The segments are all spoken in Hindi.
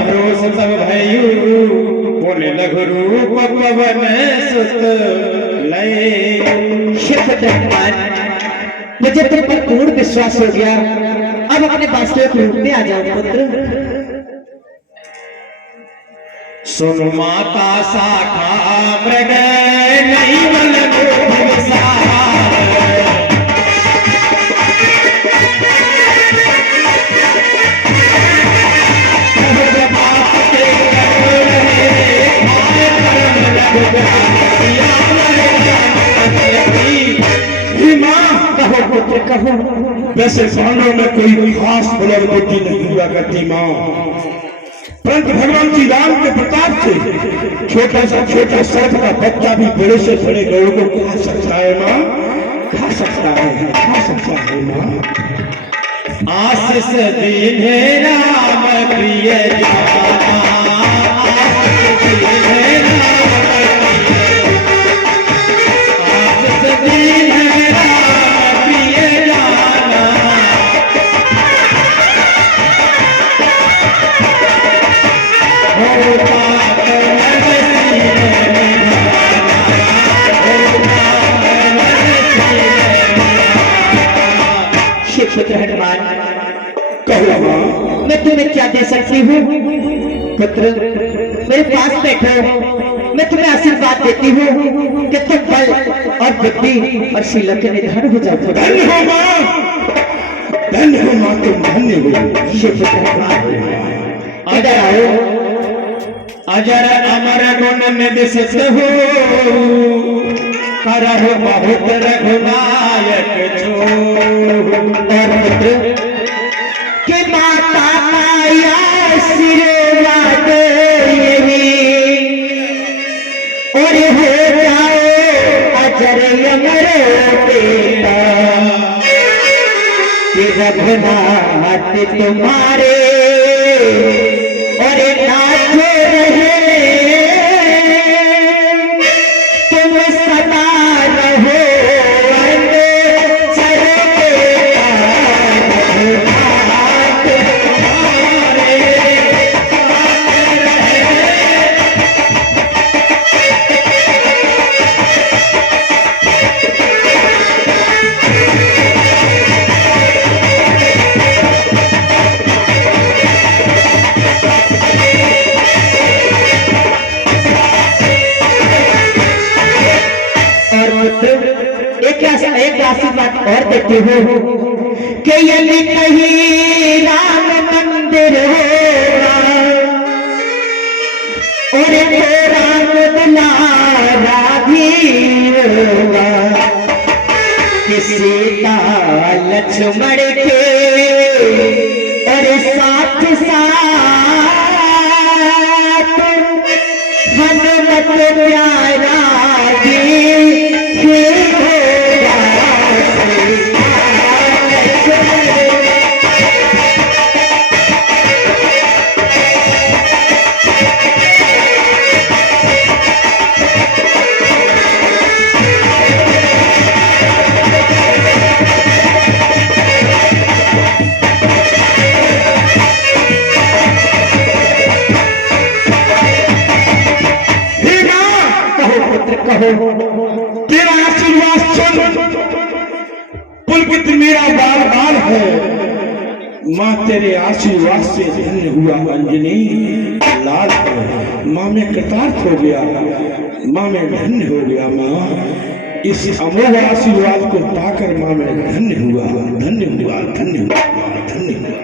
भरोस सब भयु पुन लघु रूप पवन सुत लय। मुझे तुम पर पूर्ण विश्वास हो गया। अब अपने वास्तविक रूप में आ जाओ पुत्र। सुन माता शाखा मृग नहीं बल कहो वैसे सालों में कोई खास पुनर्वृत्ति नहीं हुआ करती माँ, परंतु भगवान श्री राम के प्रताप से छोटा सर्प का बच्चा भी बड़े से बड़े गौड़ को खा सकता है माँ, खा सकता है माँ। आशीष दीने राम प्रिय पुत्र हनुमान, कहो माँ, मैं तुम्हें क्या दे सकती हूँ? पुत्र मेरे पास बैठो, मैं तुम्हें आशीर्वाद देती हूँ कि तुम बल और बुद्धि और शीला के निधान हो जाओ। धन्य हो माँ, धन्य हो माँ, तुम धन्य हो। पुत्र हनुमान इधर आओ। अजर अमर गुण निधि सिद्ध हो करहु बहुत रघुनायक जो। और पुत्र के माता आया आशीर्वाद और हो जाओ अजर अमर बेटा कि रघुनाथ तुम्हारे और नाथ रहे तुम सदा रहो एक आशीर्वाद और देती हूँ कि यदि कहीं राम मंदिर होगा और राम दुलारा भी होगा कि सीता लक्ष्मण के और साथ साथ हनुमत प्यारा तेरा आशीर्वाद सुन, पुलकित मेरा बाल बाल है माँ, तेरे आशीर्वाद से धन्य हुआ अंजनी लाल है माँ, मैं कृतार्थ हो गया माँ, मैं धन्य हो गया माँ, इस अमोघ आशीर्वाद को पाकर माँ मैं धन्य हुआ, धन्य हुआ, धन्य हुआ, धन्य हुआ।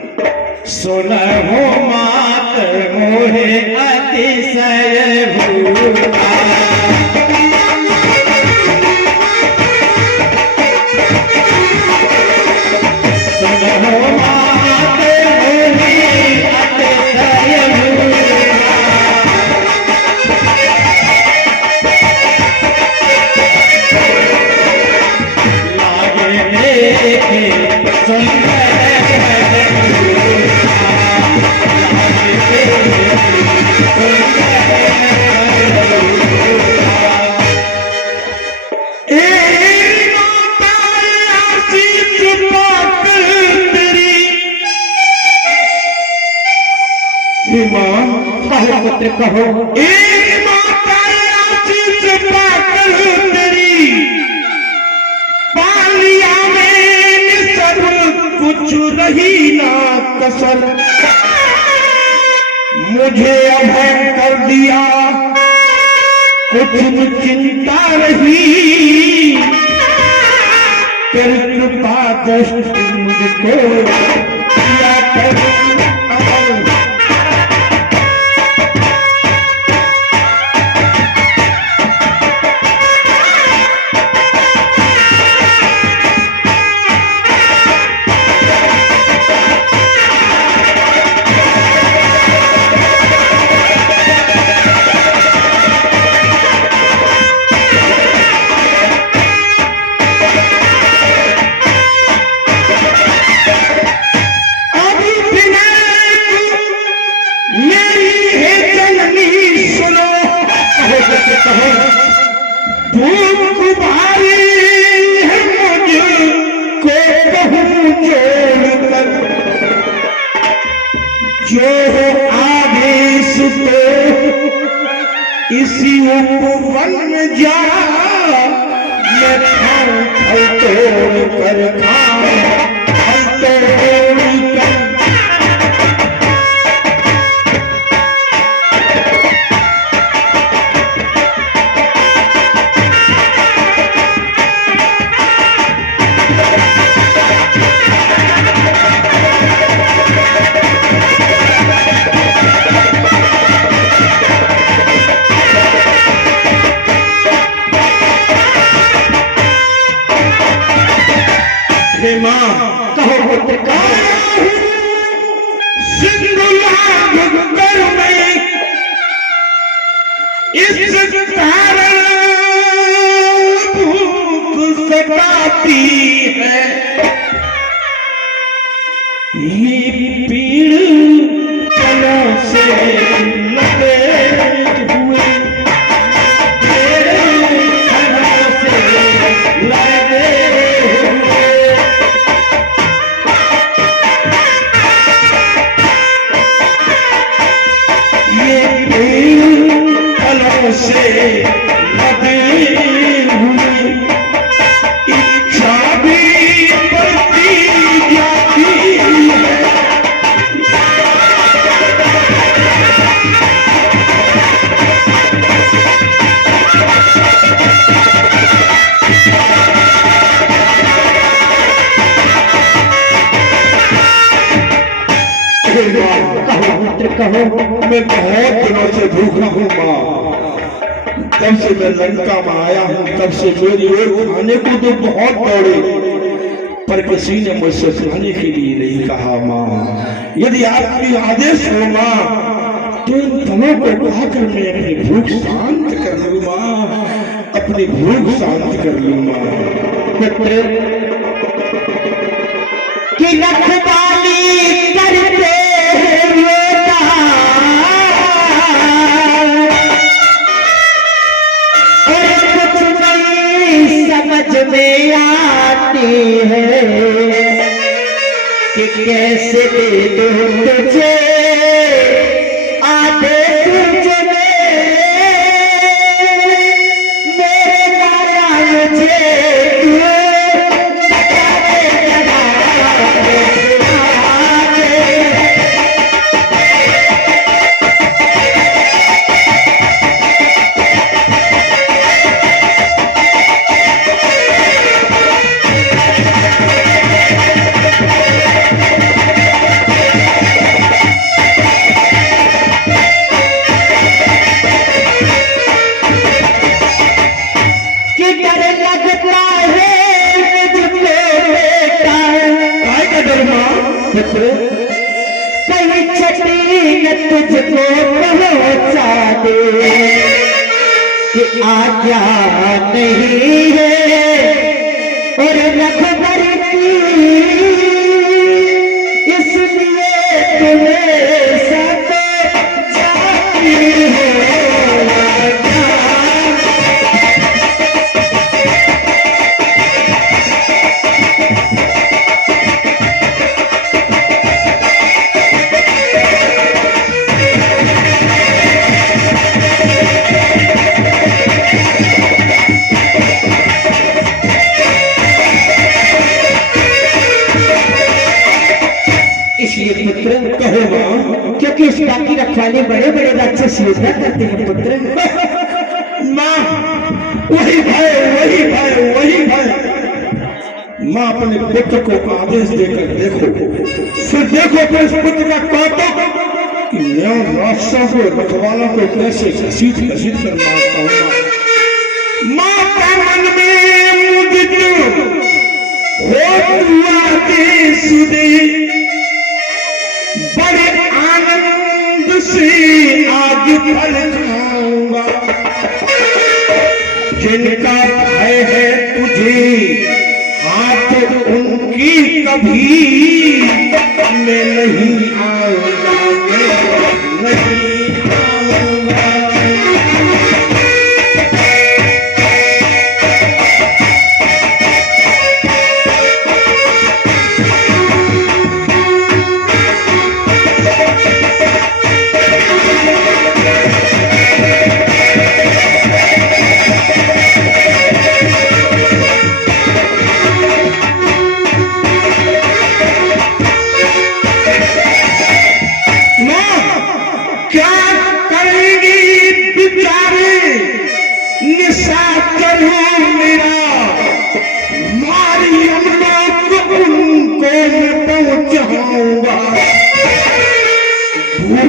सुन हो मात मोहे अतिशय भूला, माँ कहो पुत्र कहो। एक माता आशीष पाकर तेरी पालिया में सब कुछ रही ना कसर, मुझे अभय कर दिया कुछ चिंता रही, तेरी कृपा दृष्टि मुझको दिया कर। भूख भारी है मुझको कहूँ जोड़कर, जो हो आदेश तो इसी उपवन में जा, मैं खाऊं फल तोड़ कर खाऊं फल तोड़ कर। कहो पुत्र कहो। सिंधु लांघकर में इस कारण भूख सताती है, ये पीड़ तलों से लगे हुए, तेरे तलों से लगे से लगे हुए, इच्छा भी बढ़ती जाती है। कहो पुत्र कहो। मैं बहुत दिनों से भूखा हूँ माँ, तब से मैं लंका में आया हूँ, तब से मेरी ओर खाने को तो बहुत दौड़े, पर किसी ने मुझसे खाने के लिए नहीं कहा माँ। यदि आपकी आदेश हो माँ तो इन फलों को खाकर मैं अपनी भूख शांत कर लूँ माँ, अपनी भूख शांत कर लूँ माँ। पुत्र की रखवाली करते समझ में आती है कि कैसे दे दूं तुझे आधे तुझे मेरे माया मुझे कहीं छठी न तुझको पहुंचा दे कि आज्ञा नहीं है और रखबर की, इसलिए तुम्हें सब जाती है। वाले बड़े बड़े राक्षस योद्धा करते हैं पुत्र। माँ वही भय वही भय वही भय। माँ अपने पुत्र को आदेश देकर देखो, फिर देखो कि इस पुत्र का कौतुक कि मैं राक्षसों को रखवालों को कैसे घसीट घसीट कर मारता हूँ। माँ के मन में मुदित हो दुआ के सुदे, बड़े आनंद से आज फल खाऊंगा। जिनका भय है तुझे हाथ उनकी कभी मैं नहीं आऊंगा, मैं नहीं आऊंगा।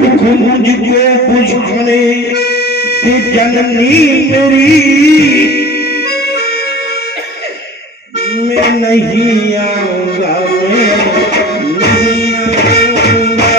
मुझको बुझाने जननी मेरी, मैं नहीं आऊंगा, मैं नहीं आऊंगा।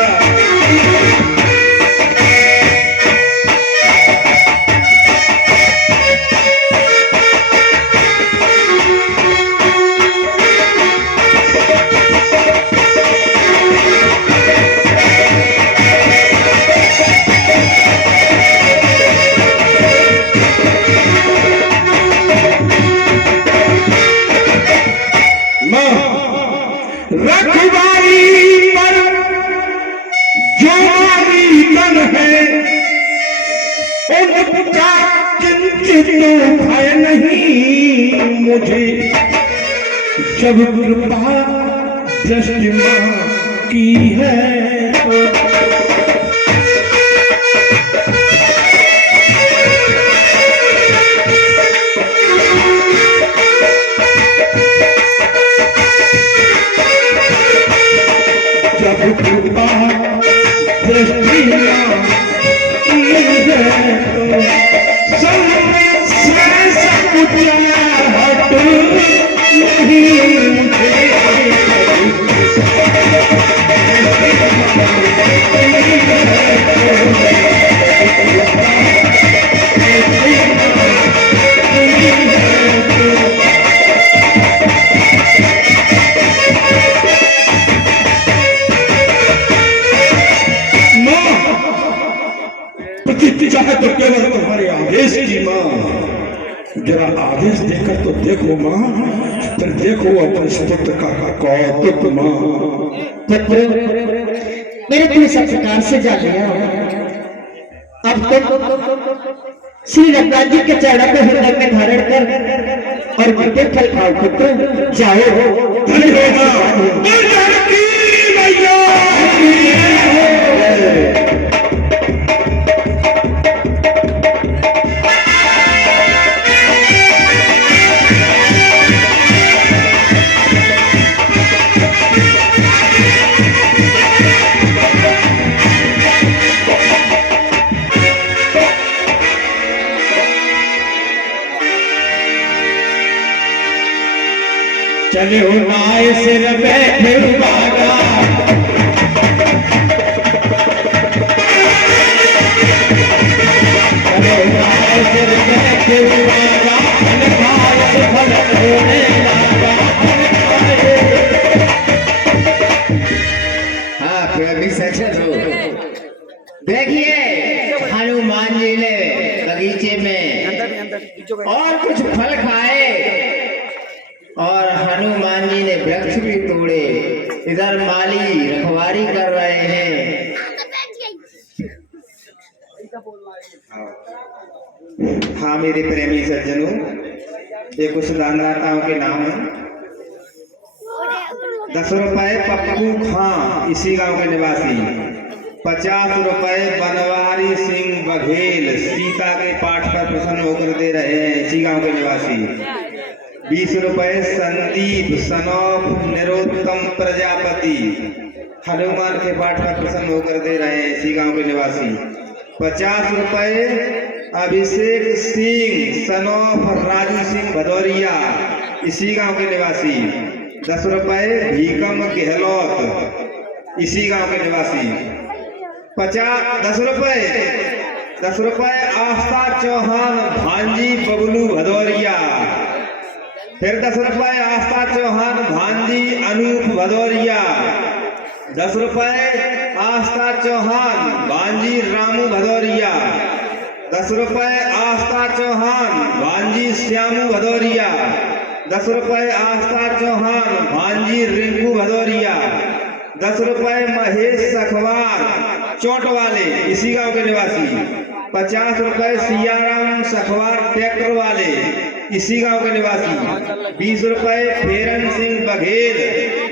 रखवाली पर जो तन है उनका किंचित भय नहीं मुझे। जब कृपा दृष्टि मां की है जब कृपा दृष्टि मां की है तो सबसे सब कुछ हट नहीं मुझे। चाहे तो केवल तुम्हारे आदेश की माँ, जरा आदेश देकर तो देखो माँ, फिर देखो अपने पुत्र का कौतुक माँ। पुत्र मेरे तुम सब प्रकार से जा लिया, अब तुम श्री रघुनाथ जी के चरणों को हृदय में धारण कर और मीठे फल खाओ पुत्र, जाओ। चले हो नाय सिर बैठे बागा, चले हो नाय सिर बैठे बागा, अनखाय सफल होने लगा। हाँ प्रभु सचन हो। देखिए हनुमान जी ने बगीचे में और कुछ फल खाए और हनुमान जी ने वृक्ष भी तोड़े। इधर माली रखवारी कर रहे हैं। हाँ मेरे प्रेमी सज्जनों, ये कुछ दानदाताओं के नाम है। 10 रुपए पप्पू खां, इसी गांव के निवासी 50 रुपए बनवारी सिंह बघेल सीता के पाठ पर प्रसन्न होकर दे रहे हैं, इसी गांव के निवासी। 20 रुपए संदीप सनौफ निरोत्तम प्रजापति हनुमान के पाठ पर प्रसन्न होकर दे रहे हैं, इसी गांव के निवासी। 50 रुपए अभिषेक सिंह सनौफ राजू सिंह भदौरिया इसी गांव के निवासी। 10 रुपए भीकम गहलोत इसी गांव के निवासी। 10 रुपए आस्था चौहान भांजी बबलू भदौरिया। फिर 10 रुपए आस्था चौहान भांजी अनूप भदौरिया। 10 रुपए आस्था चौहान भांजी रामू भदौरिया। 10 रुपए आस्था चौहान भांजी श्यामू भदौरिया। 10 रुपए आस्था चौहान भांजी रिंकू भदौरिया। 10 रुपए महेश सखवार चोट वाले इसी गांव के निवासी। 50 रुपए सियाराम सखवार ट्रैक्टर वाले इसी गांव के निवासी। 20 रुपए फेरन सिंह बघेल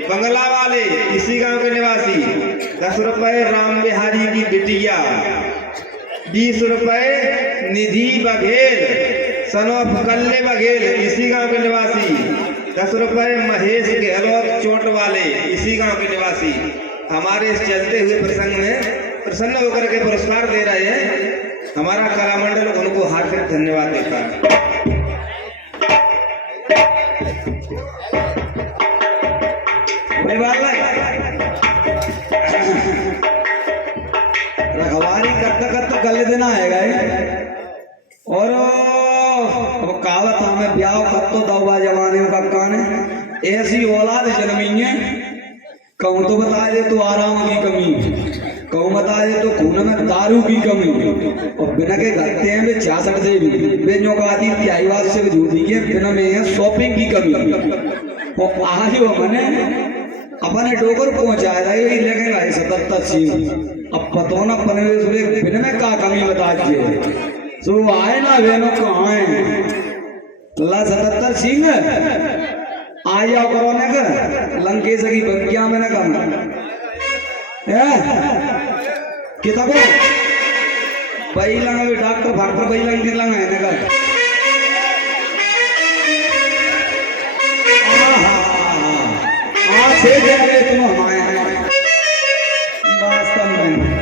बंगला वाले इसी गांव के निवासी। 10 रुपए राम बिहारी की बिटिया। 20 रुपए निधि बघेल सनौफ कल्ले बघेल इसी गांव के निवासी। 10 रुपए महेश गहलोत चोट वाले इसी गांव के निवासी। हमारे इस चलते हुए प्रसंग में प्रसन्न होकर के पुरस्कार दे रहे हैं। हमारा कलामंडल उनको हार्दिक धन्यवाद देता है। रखवारी करते करते गले देना आएगा और अब कहावत हमें ब्याह कर तो दौबा जवाने का कान ऐसी औलाद जन्मी है। कहूँ तो बता दे तो आराम की कमी, कहूँ बता दे तो खून में दारू की कमी और बिना के घटते हैं वे 66 से भी बेजों का आदि त्याईवाद से झूठी है बिना में है शॉपिंग की कमी। और आज वो मैंने अपने डोगर पहुंचाया था ये लगेगा 77 सिंह। अब पतो ना पनवेश बिना में का कमी बता दीजिए तो आए ना बहनों कहाँ है 77 सिंह आ जाओ करो ने का लंकेश की बगिया में ना कम किताबो भाई लंगा भी डॉक्टर भागकर भाई लंग के लंगा है ना का आज से जाए तुम हमारे वास्तव में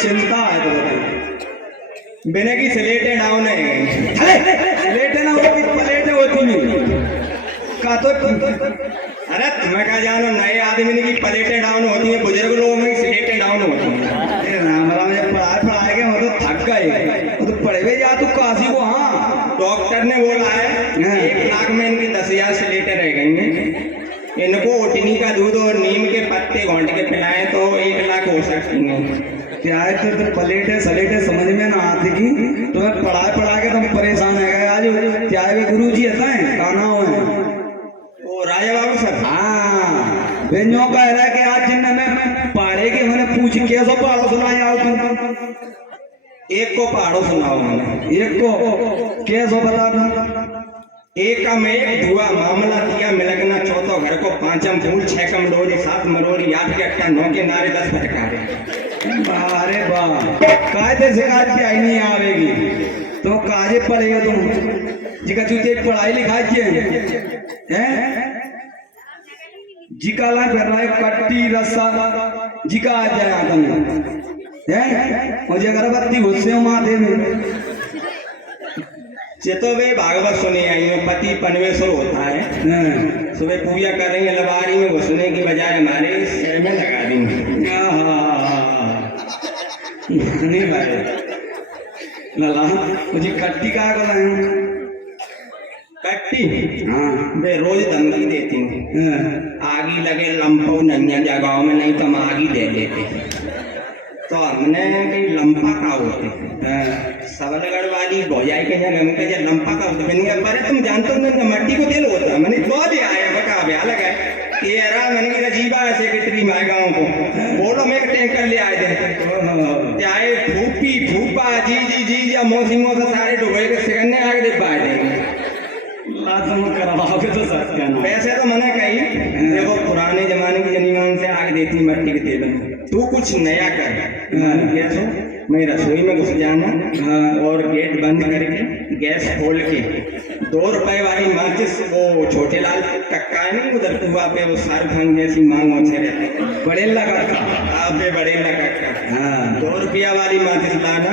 चिंता है तो बिना की स्लेटें डाउन है स्लेटें ना होती प्लेटें होती नहीं का तो अरे मैं क्या जानू नए आदमी की प्लेटें डाउन होती हैं बुजुर्ग लोगों में स्लेटें डाउन होती हैं। हमारा मुझे पढ़ाए के मतलब थक गए तो पढ़े हुए जा तू काशी को। हाँ डॉक्टर ने बोला है 1 लाख में इनकी 10,000 स्लेटें रह गई हैं। इनको ओटनी का दूध और नीम के पत्ते घोंट के पिलाएं तो 1 लाख हो सकती हैं। क्या है तो प्लेटें सलेटें समझ में ना आती की तो मैं पढ़ा के तुम परेशान है गए। आज क्या है गुरु जी ऐसा है काना हो है ओ राजा बाबू सर। हाँ बेंजो कह रहा है कि आज जिन में पहाड़े के मैंने पूछ के सो पहाड़ो सुनाया तुम एक को पहाड़ो सुनाओ मैंने एक को कैसो बता दो। एक का में एक धुआ मामला दिया मिलकना चौथो घर को 5 फूल 6 कम डोरी 7 मरोरी 8 के अट्टा 9 के नारे 10 फटकारे। अरे वाह कायदे से आज की आई नहीं आवेगी तो काजे पढ़ेगा तुम जिका तुझे पढ़ाई लिखाई हैं जिका ला कर रहा है कट्टी रस्सा जिका आ जाए आदम हैं मुझे अगरबत्ती गुस्से माथे में चेतो वे भागवत सुने आई हो पति पनवेश्वर होता है। सुबह पूजा करेंगे लबारी में घुसने की बजाय हमारे सिर में लगा देंगे। नहीं भाई लला मुझे कट्टी का कट्टी हाँ वे रोज धमकी देती हूँ आगी लगे लंपो नैया जगहों में नहीं तो हम आगी दे देते तो हमने कहीं लंपा का होते सबलगढ़ वाली भौजाई के यहाँ गम के लंपा का होता मैंने कहा अरे तुम जानते हो ना मट्टी को तेल होता मैंने तो भी आया बका ब्याह लगा ये यार मैंने कहा जीवा सेक्रेटरी माए गाँव को बोलो मैं टैंकर ले आए थे आए फूफी फूफा जी जी जी या मौसी मौसा सारे डुबे के सिकन्ने आगे दे पाए थे करवाओगे तो सच कहना वैसे तो मैंने कही देखो पुराने जमाने की जनीमान से आग देती मट्टी के तेल में तू कुछ नया कर गैस हो मैं रसोई में घुस जाना और गेट बंद करके गैस खोल के 2 रुपए वाली माचिस वो छोटे लाल कक्का है नहीं उधर कुआ पे वो शाहरुख खान जैसी मांग होते रहते बड़े लगा आपे बड़े कक्का 2 रुपया वाली माचिस लाना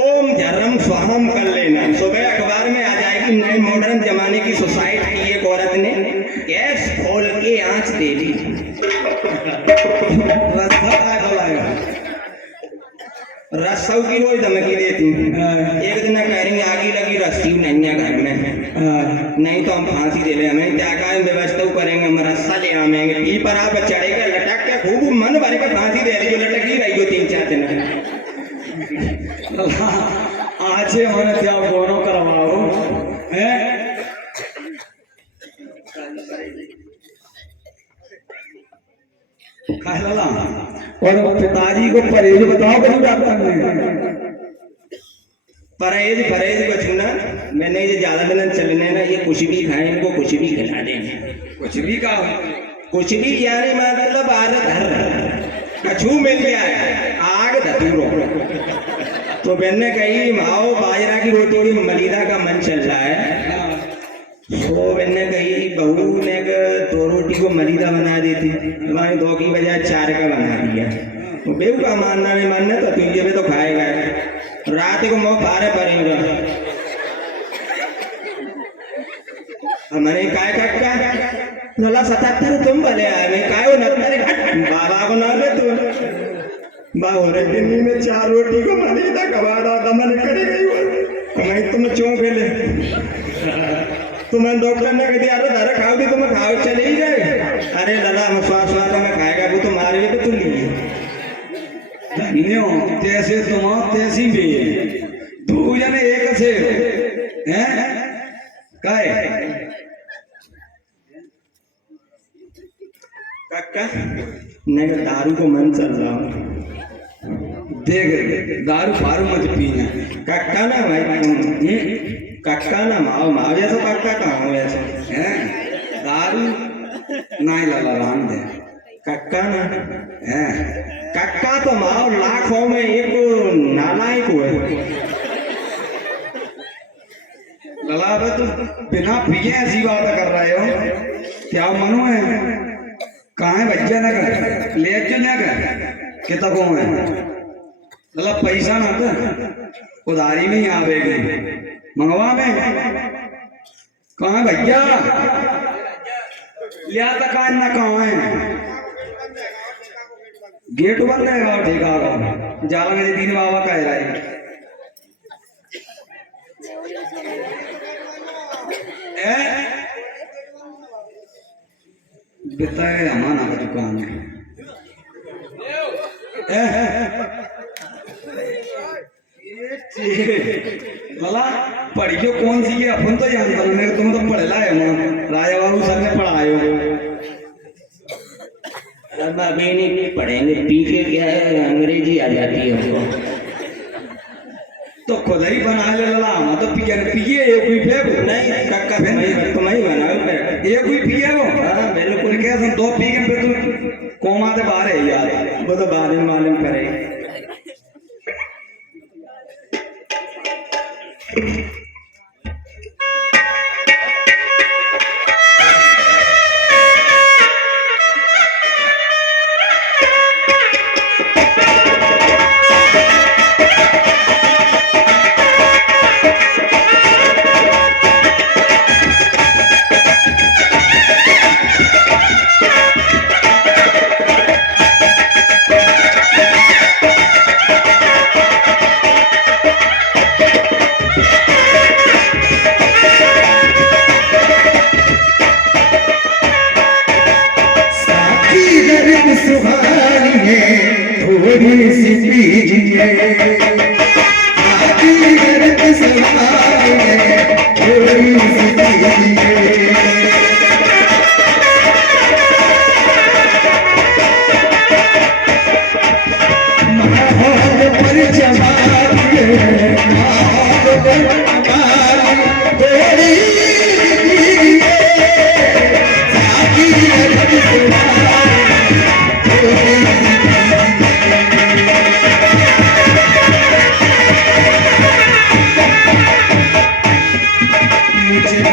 ओम झर्रम स्वाहम कर लेना सुबह अखबार में आ जाएगी नए मॉडर्न जमाने की सोसाइटी की एक औरत ने गैस खोल के आंच दे दी रस्सों की रोज धमकी देती एक दिन कह रही आगी लगी रस्सी नहीं घर में नहीं तो हम फांसी दे ले हमें क्या कहा व्यवस्था करेंगे हम रस्सा ले आवेंगे पी पर आप चढ़ेगा लटक के खूब मन भर के फांसी दे रही लटक ही रही हो 3-4 दिन आज होने थे आप दोनों करवाओ हैं और पिताजी को परहेज बताओ कभी डॉक्टर ने परहेज कुछ ना मैंने ये ज्यादा दिन चलने ना ये कुछ भी खाए इनको कुछ भी खिला देंगे कुछ भी का कुछ भी यानी मतलब आदत कछू मिल गया है आग धतूरो तो मैंने कही माओ बाजरा की रोटी की मलिदा का मन चल रहा है तो मैंने कही बहू ने 2 रोटी को मलिदा बना देती हमारे 2 की बजाय 4 का बना दिया तो बेहू का मानना नहीं मानना तो तुझे भी तो खाएगा रात को मुँह पारे पड़ेगा हमारे काय कक्का नला 77 तुम भले आए मैं काय 69 बाबा को ना दे तू बाहोरे गिन्नी में 4 रोटी को मलिदा कबाड़ा दमन करे गई मैं तुम चों फेले तुम्हें डॉक्टर ने कह दिया अरे दारा खाओ दी तुम्हें खाओ चले ही गए अरे लला हम स्वास्थ्य में खाएगा वो तो मारे भी तो तुम लिए धन्यो जैसे तुम तैसी भी 2 जने एक से हैं काय कक्का नहीं दारू को मन चल रहा देख दारू फारू मत पीना कक्का ना भाई कक्का ना माओ जैसा कक्का कहाँ हो ऐसे हैं दारू नहीं लला राम दे कक्का ना हैं कक्का तो माओ लाखों में एक नालायक हुए लला बे तुम बिना पिए ऐसी बात कर रहे हो क्या मनु है कहाँ है बच्चा ना कर ले क्यों ना कर कितना को है लला पैसा ना था उधारी में ही आवेगी मंगवा में कहाँ है भैया लिया तक ना कहाँ है गेट बंद है ठीक है जाला में 3 बाबा कह रहा है बताए हमारा का दुकान है लला पढ़ियो कौन सी है अपन तो जानता हूँ मेरे तुम तो पढ़ला है वहाँ राजा बाबू सर ने पढ़ायो अब अभी नहीं पढ़ेंगे पी के क्या है अंग्रेजी आ जाती है हमको तो खुद ही बना ले लला हम तो पिए एक भी फेंक नहीं कक्का तुम ही बनाओ एक भी पिए वो हाँ बिल्कुल कैसे 2 पी के फिर तू कोमा से बाहर है यार वो तो बाद में मालूम करेगा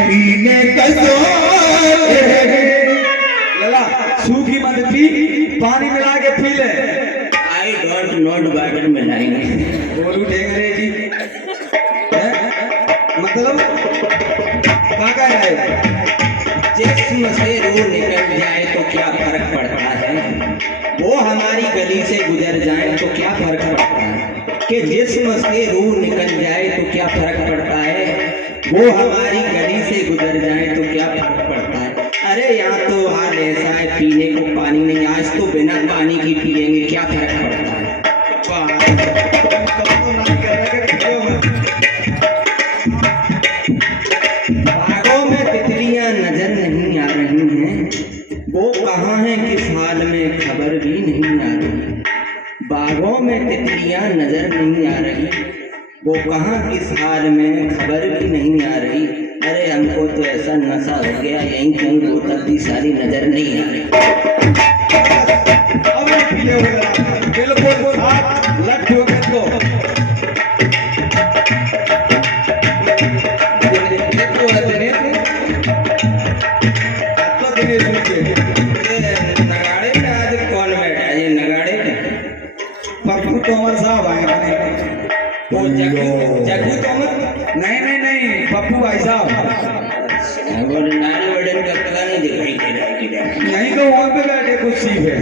पीने का लला सूखी मत पी, पानी मिला के पी ले। आई डोंट नोट वाटर मिलाएंगे। बोलू ढेंगरे जी मतलब काका है जिस्म से रूह निकल जाए तो क्या फर्क पड़ता है, वो हमारी गली से गुजर जाए तो क्या फर्क पड़ता है, कि जिस्म से रूह निकल जाए तो क्या फर्क पड़ता है, वो हमारी गली से गुजर जाए तो क्या फर्क पड़ता है। अरे यहाँ तो हाल ऐसा है पीने को पानी नहीं, आज तो बिना पानी की पिएंगे, क्या फर्क पड़ता है। बागों में तितलियां नजर नहीं आ रही हैं, वो कहाँ हैं किस हाल में खबर भी नहीं आ रही। बागों में तितलियां नजर नहीं आ रही, वो कहाँ किस हाल में खबर भी नहीं आ रही। अरे हमको तो ऐसा नशा हो गया यहीं कहीं वो तब्दी सारी नजर नहीं आ रही। बिल्कुल लट हो गए तो नगाड़े में आज कौन बैठा है ये नगाड़े में? पप्पू तोमर साहब आए अपने। वो जग्गू जग्गू तोमर? नहीं नहीं नहीं पप्पू भाई साहब वो लाल बटन का पता नहीं दिखाई दे रहा है किधर। नहीं तो वहाँ पे बैठे कुर्सी पे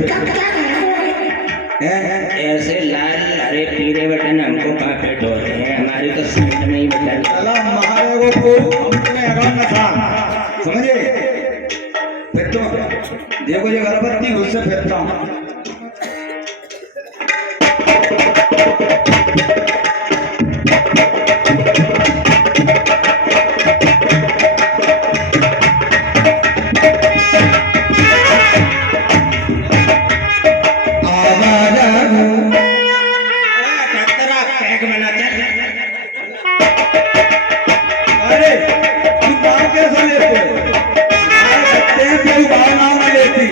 ऐसे लाल हरे पीले बटन हमको कहाँ पे होते हैं, हमारे तो साइड में ही बटन। चला महाराज को हमने अगान न था समझे। फिर तो देखो ये अगरबत्ती उससे फेंकता हूँ। अरे तू नाम कैसे लेते हैं तेरी भावनाओं में लेती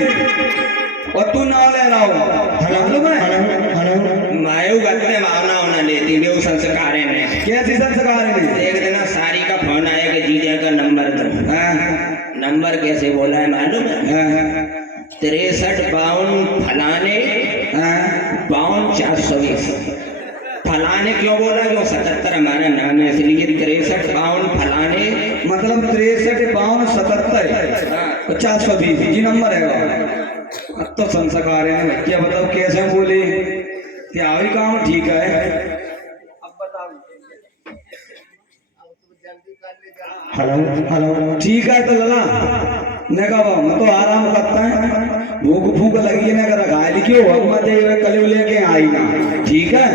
और तू नाम ले रहा हो। मायू गत्ते भावना होना लेती बेउ संस्कार है ने कैसी संस्कार है एक दिन सारी का फोन आया कि जीजा का नंबर दो। नंबर कैसे बोला है मालूम है? 63 फलाने 420। फलाने क्यों बोला, क्यों 77 हमारा नाम है इसलिए 63 फलाने मतलब 63 77 420 जी नंबर है। अब तो संस्कार है क्या बताओ कैसे बोले क्या ही काम ठीक है। हेलो हेलो ठीक है तो लला ने कहा मैं तो आराम करता है भूख भूख लगी है ना कर रखा है क्यों अब मैं कल लेके आई ना ठीक है।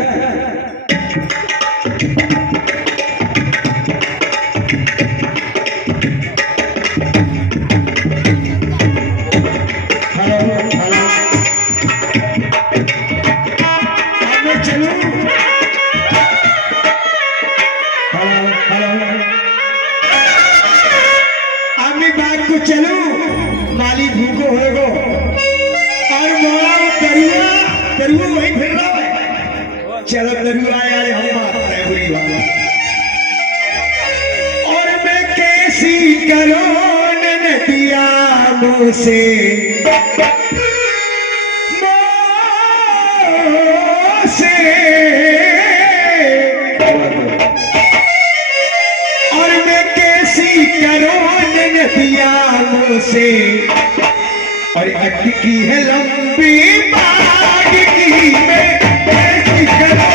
चलो माली भूखो होगो और मोड़ा तरुआ तरुआ वही फिर रहा है। चलो तरुआ यार हम मारते हैं बुरी बात। और मैं कैसी करो नदिया से और मैं कैसी करो नदिया से और अटकी है लंबी बाग की मैं कैसी करो।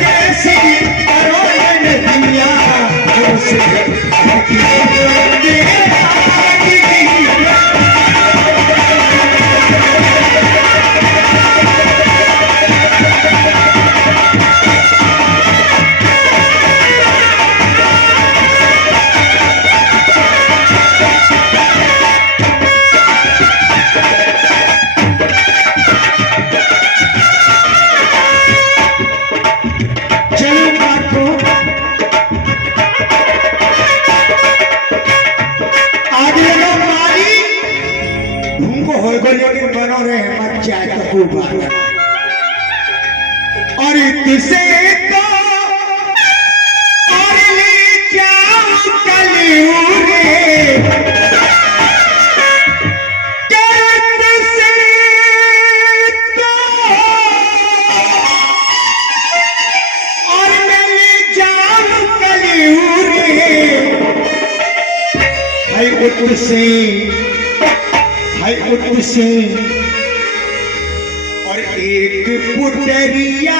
कैसी चाय तो खूब बात और तिसे तो और ले जाओ कलियूरे से हाय उठ से और एक पुटरिया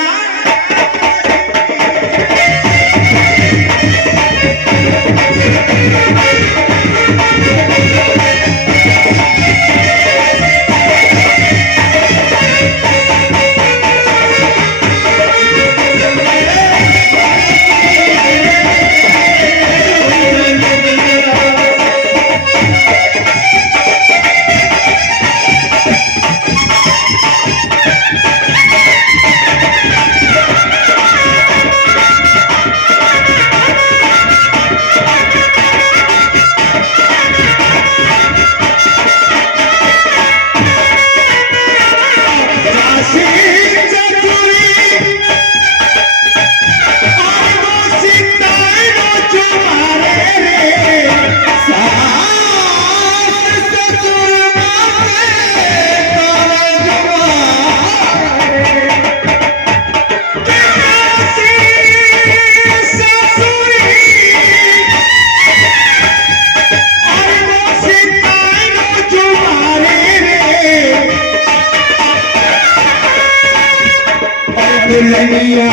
दुल्हनिया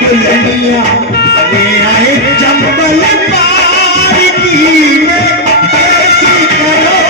दुल्हनिया ले आए चंबल पार की में कैसी करो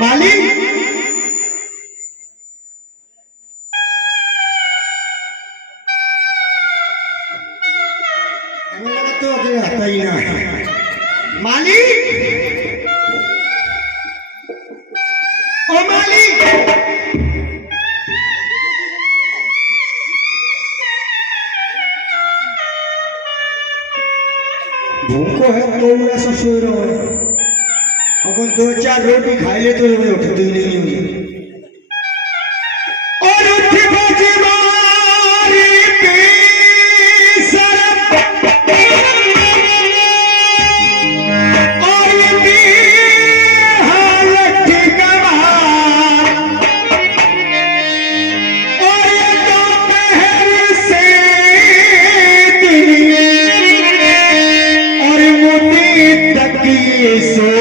मालिक हमें लगा तो अकेला आता ही ना है मालिक ओ मालिक भूखो है तो ऐसा सो रहा है अगर 2-4 रोटी खा ले तो उठते ही नहीं मुझे और उठ बजवारी पे सरप और भी हालत गवा और दोपहर से दिन और मुझे तकिए से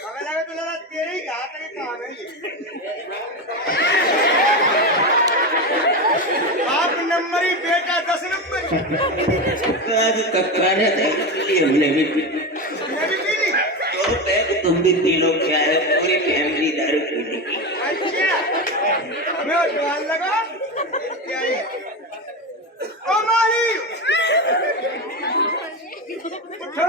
हमें लगा तो लगा तेरे ही हाथ में काम है आप नंबर ही बेटा 10 नंबर आज कक्काने हमने भी पी मेरी पीली तो तुम भी पी लो क्या है पूरी फैमिली दारू पी लेगी अच्छा हमें और जवान लगा क्या है ओ माली उठो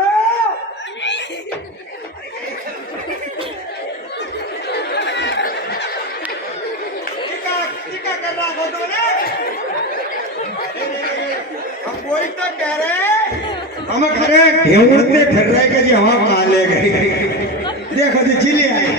टीका कर रहा हो तुमने हम कोई तो कह रहे हम घरे ढेउड़ते फिर रहे के जी हम कहाँ ले गए देखो जी चिली आई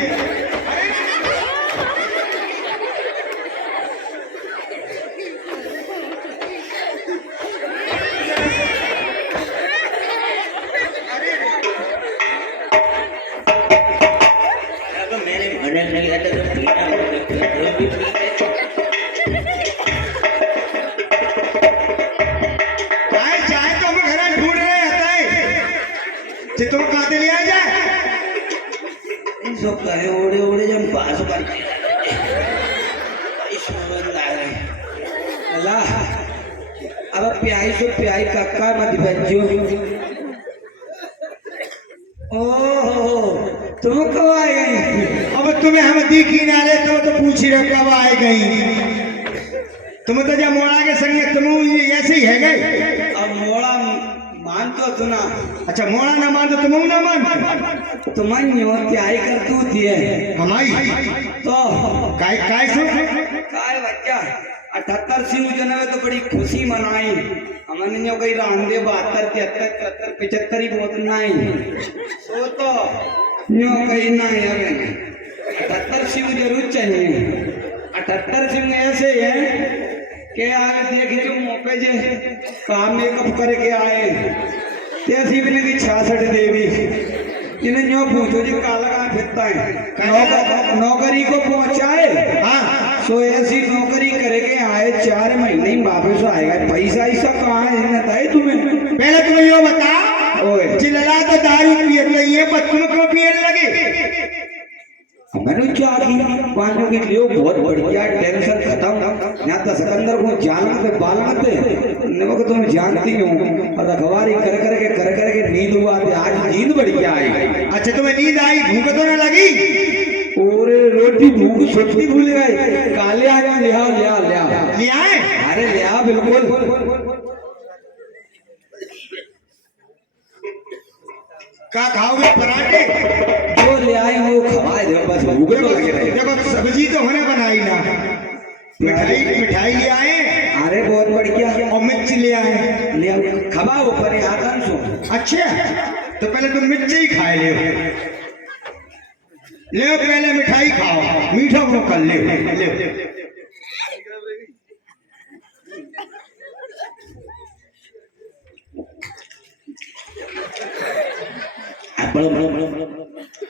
अब मैंने भजन नहीं आता तो पीना हो भी पी चाहे तो हम घरे ढूंढ रहे हैं चित्तों कहाँ ले आ जाए सब कहे ओड़े ओड़े जब पास करते अल्लाह अब प्याई सो प्याई काका मत बच्चो ओहो तुम कब आए गई अब तुम्हें हम दिखी ना रहे तो पूछ ही रहे कब आए गई तुम तो जब मोड़ा के संग तुम ऐसे ही है गए अब मोड़ा मान तो सुना अच्छा मोड़ा ना मान तो तुम ना मान तुम्हारी प्याई कर तू दिए हमारी तो काय काय सो काय बच्चा 78 सिंह जनवे तो बड़ी खुशी मनाई हमने जो कही रांधे 72 73 74 75 ही बहुत नहीं सो तो न्यो कही नहीं है 78 सिंह जरूर चाहिए 78 सिंह ऐसे है कि आगे देखी जो मौके जे काम मेकअप करके आए तैसी भी नहीं 66 देवी इन्हें न्यो पूछो जी काला कहाँ फिरता है नौकरी को पहुंचाए हाँ सो ऐसी नौकरी करके आए 4 महीने ही वापस आएगा पैसा ऐसा कहाँ है बताए तुम्हें पहले तुम्हें यो बता ओए चिल्ला तो दारू पिए तो ये पर तुम क्यों पिए लगे मैंने 4 5 मानो कि लियो बहुत बढ़िया टेंशन खत्म यहाँ तो सिकंदर को जाना पे बालना पे नमक तुम जानती हो और रखवारी कर के नींद हुआ थे आज नींद बढ़िया आई। अच्छा तुम्हें नींद आई, भूख तो ना लगी? और रोटी भूख सोचती भूल गई काले आ गया लिया लिया लिया ले आए? अरे लिया बिल्कुल। क्या खाओगे? पराठे? जो ले आए वो खवाए दे बस भूख तो लगे रहे। देखो सब्जी तो होने बनाई ना, मिठाई मिठाई ले आए? अरे बहुत बढ़िया और मिर्च ले आए? ले आओ खवाओ पर आदम सो। अच्छा तो पहले तुम मिर्च ही खाए ले पहले मिठाई खाओ, मीठा मुंह कर ले।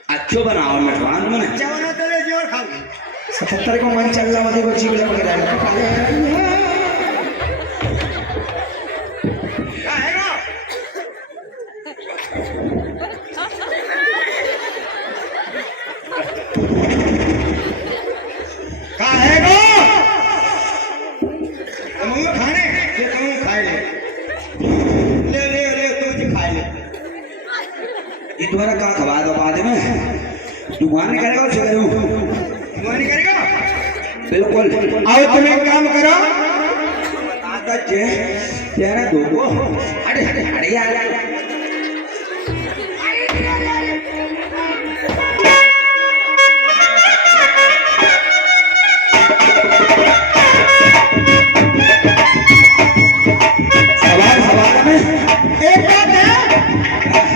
अच्छो बनाओ मिठवान में अच्छा बना तो ले जोर खाओ। 77 को मन चल रहा है, वो चीज लग रहा है। खाएगा? खाएगा? तुम खाने ये तुम खाए ले ले ले तुम खाए ले। ये तुम्हारा कहाँ खवा दो बाद में तुम्हारे करेगा उसे करूँ तुम्हारी करेगा? बिल्कुल। आओ तुम एक काम करो, आता चेहरा धोको अरे अरे अरे यार सवाल में एक बात है,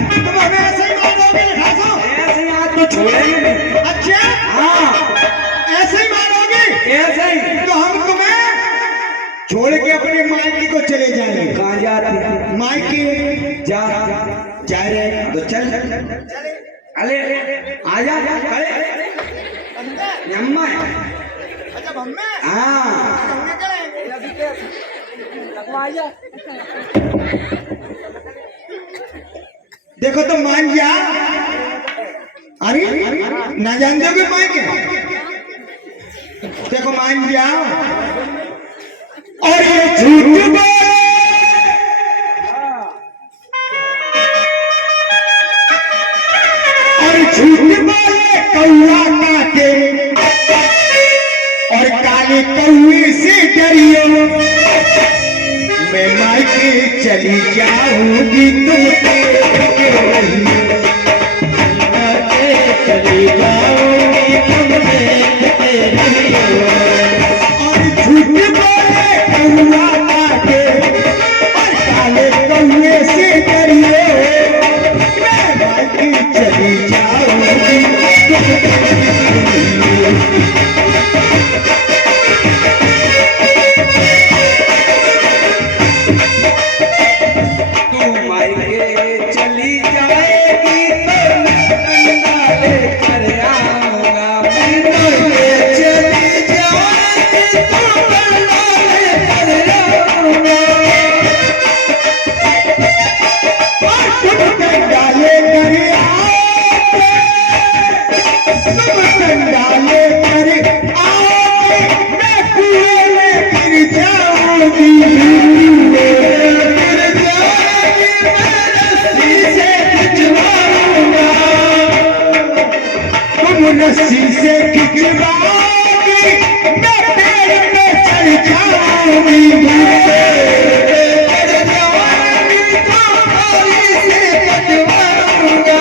तुम हमें ऐसे ही मारोगे खासो? ऐसे आज तो छोड़ेंगे नहीं। अच्छा हाँ ऐसे ही मारोगे? ऐसे ही तो हम तुम्हें छोड़ के अपने मायके को चले जाएंगे। कहाँ जाते मायके जा जा रहे तो चल अरे आजा अरे यम्मा अच्छा मम्मी हाँ देखो तो मान जा। अरे ना जानते हो कि मायके? देखो मान जा। और ये झूठ बोले और झूठ बोले कौआ काटे और काले कौए से डरियो, मैं मायके चली जाऊंगी तुम चली जाऊंगी और झूठ बोले कौआ काटे और काले कौए से डरियो, मैं मायके चली जाऊंगी तू मायके चली जाएगी तो मैं लेकर आऊंगा चली जाएगी तो बंदा लेकर आऊंगा और तुम कंगाले कर आओगे, तुम कंगाले कर आओगे, मैं कुएं में गिर जाऊंगी, गिर जाऊंगी, मैं रस्सी से खिंचवाऊंगा, तुम रस्सी से खिंचवाओगी, मैं पेड़ में चढ़ जाऊंगी, चढ़ जाऊंगी तो खाली से कटवाऊंगा।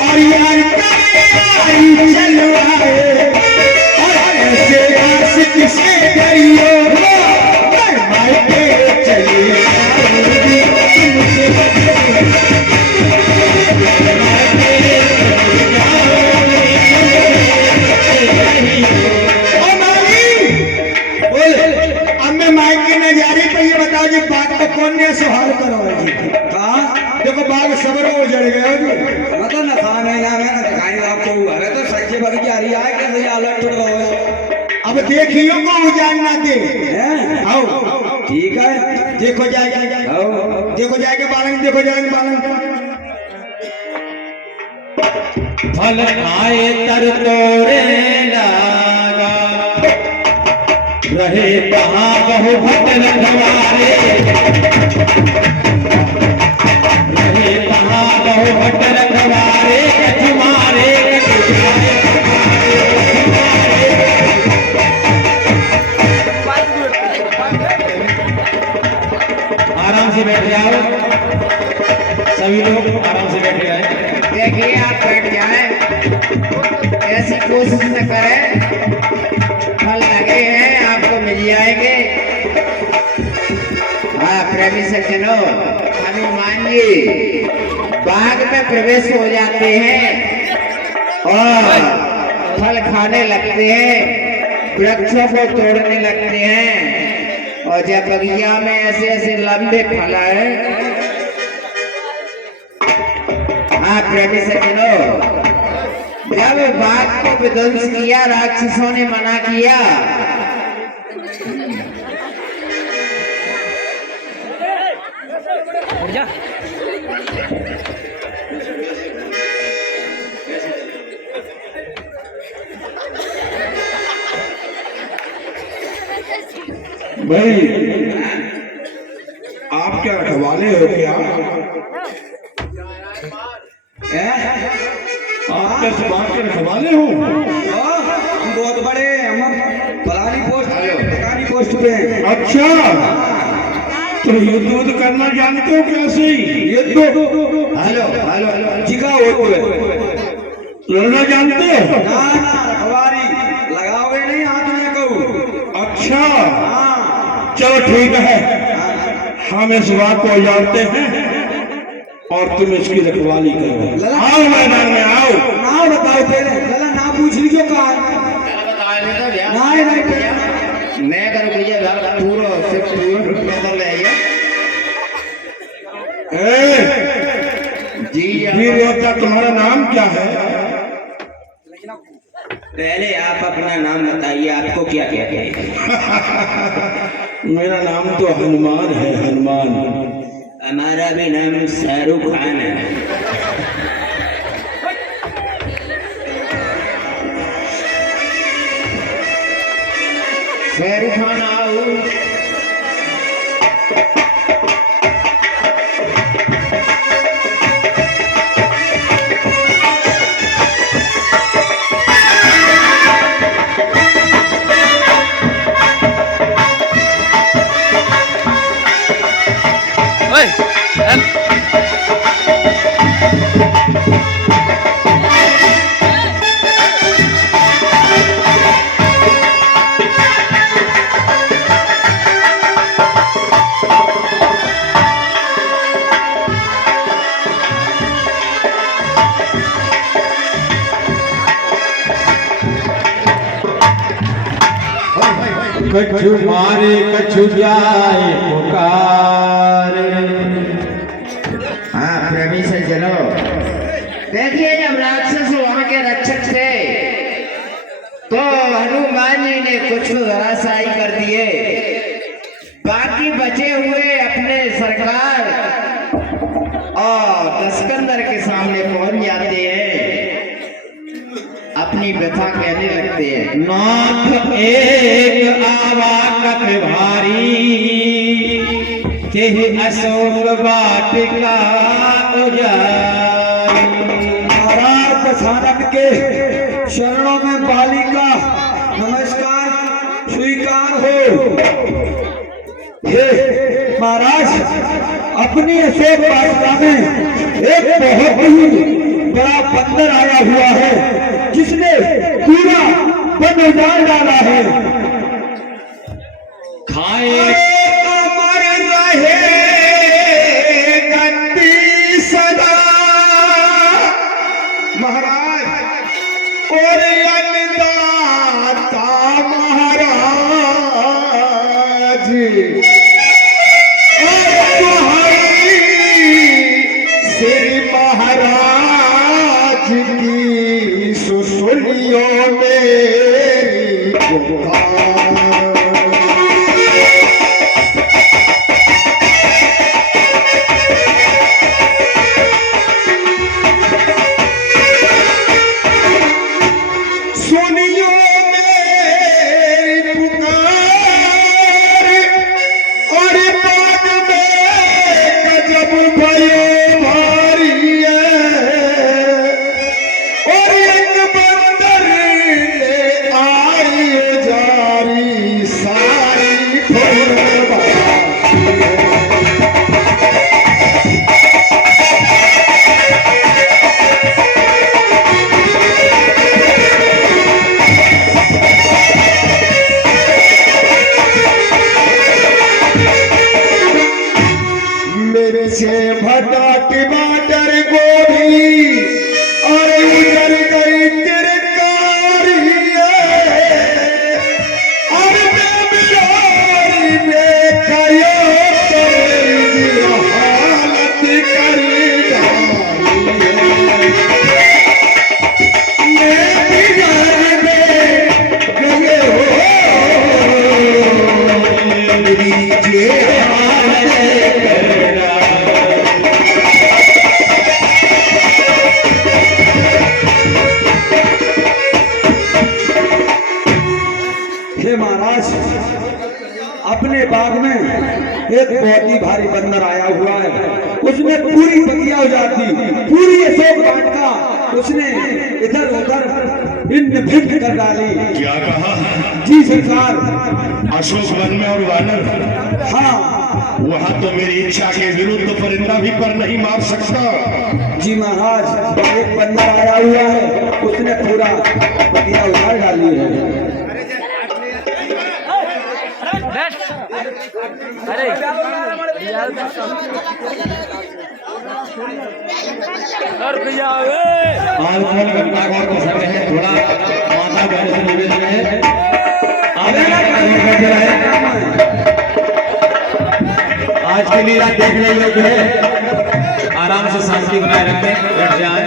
और यार करे आई चलवाए और ऐसे आशिक से डरियो, मैं मायके चली जाऊंगी तुमसे ओ माली बोले अब मैं मायके न जा रही तो ये बताओ जी बात को कौन ने सुहाल करवाएगी? हाँ देखो बाग सबर हो जड़ गया जी। मतलब ना था मैं यहाँ मैं दिखाई आपको अरे तो सच्चे भग जा रही है कैसे अलग टुट गए अब देखियो को उजान ना दे। हैं आओ ठीक है देखो जाए आओ देखो जाएगा बालन, देखो जाएंगे बालन फल खाए तर तोड़े लागा रहे कहाँ बहु भट रखवारे रहे कहाँ बहु भट रखवारे तुम्हारे आराम से बैठ जाओ सभी लोग आराम से बैठ जाए देखिए आप बैठ जाए ऐसी कोशिश न करें फल लगे हैं आपको मिल जाएंगे हाँ प्रेमी सज्जनों हनुमान जी बाग में प्रवेश हो जाते हैं और फल खाने लगते हैं वृक्षों को तोड़ने लगते हैं और जब बगिया में ऐसे ऐसे लंबे फल आए हाँ प्रेमी सज्जनों जब बाग को विध्वंस किया राक्षसों ने मना किया भाई आप क्या रखवाले हो क्या आप क्या सुबह के रखवाले हो हम बहुत बड़े हम फलानी पोस्ट पे हैं। अच्छा तो युद्ध करना जानते हो कैसे ये तो हेलो हेलो हेलो जिगा होते लड़ना जानते हो ना रखवारी लगाओगे नहीं हाथ में कहूँ अच्छा हाँ चलो ठीक है हम इस बात को जानते हैं और तुम इसकी रखवाली करो आओ मैदान में आओ ना बताओ पहले चला ना पूछ लीजिए कहा ना मैं करूँ भैया पूरा से पूरा पैदल ले आइए जी वीर योद्धा तुम्हारा नाम क्या है पहले आप अपना नाम बताइए आपको क्या कहते हैं मेरा नाम तो हनुमान है हनुमान हमारा भी नाम शाहरुख खान है शाहरुख खान आओ कछु मारे कछु जाए पुकारे हाँ प्रेमी से चलो देखिए जब राक्षस वहां के रक्षक थे तो हनुमान जी ने कुछ धराशायी कर दिए बाकी बचे हुए अपने सरकार और दस्कंदर के सामने पहुंच जाते हैं अपनी व्यथा कहने लगते हैं नाथ एक आवा कप भारी के अशोक वाटिका उजारी महाराज दशरथ के शरणों में बालिका नमस्कार स्वीकार हो हे महाराज अपनी अशोक वाटिका में एक बहुत ही बड़ा बंदर आया हुआ है जिसने पूरा वन उजाड़ डाला है खाए अमर रहे गद्दी सदा महाराज और अन्नदाता महाराज और तुम्हारी श्री महाराज की सुसुलियों मेरी पुकार महाराज अपने बाग में एक बहुत ही भारी बंदर आया हुआ है। उसने पूरी बगिया उजाड़ दी, पूरी अशोक वाट का उसने इधर उधर इन्न भिन्न कर डाली। क्या कहा? जी सरकार। अशोक वन में और वानर? हाँ वहाँ तो मेरी इच्छा के विरुद्ध परिंदा भी पर नहीं मार सकता। जी महाराज, एक बंदर आया हुआ है, उसने पूरा बगिया उजाड़ डाली है। और कौन घटना गौर कर सकते हैं? थोड़ा माता बहन से निवेदन है, आज की लीला देखने योग्य है। आराम से शांति बनाए रखें, बैठ जाए।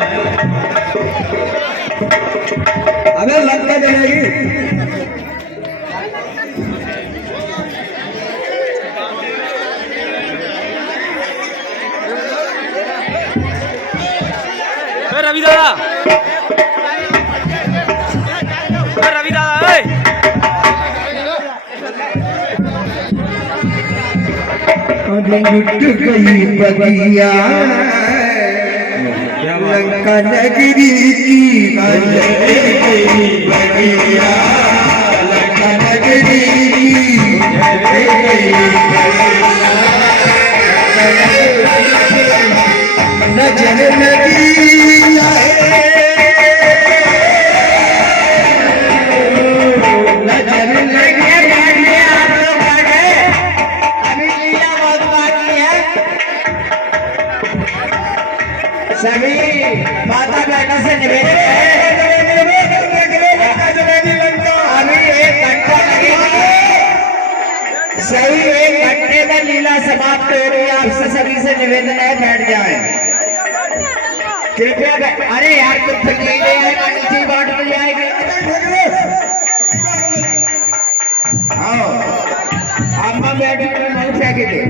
अबे लंका जलेगी। रवि दादा, रवि दादा, लुट गई बगिया लंका नगरी की, बगिया लंका नगरी की, नजर लगी सभी माता बहनों से निवेदन है, अभी 1 घंटा लगेगा। सही 1 घंटे में लीला समाप्त हो रही है। आपसे सभी से निवेदन है, बैठ जाए कृपया। अरे यार तुम फिर नहीं ले आएगा, नीचे बांट मिल जाएगी। आओ अम्मा बैठे नहीं फेंकेंगे।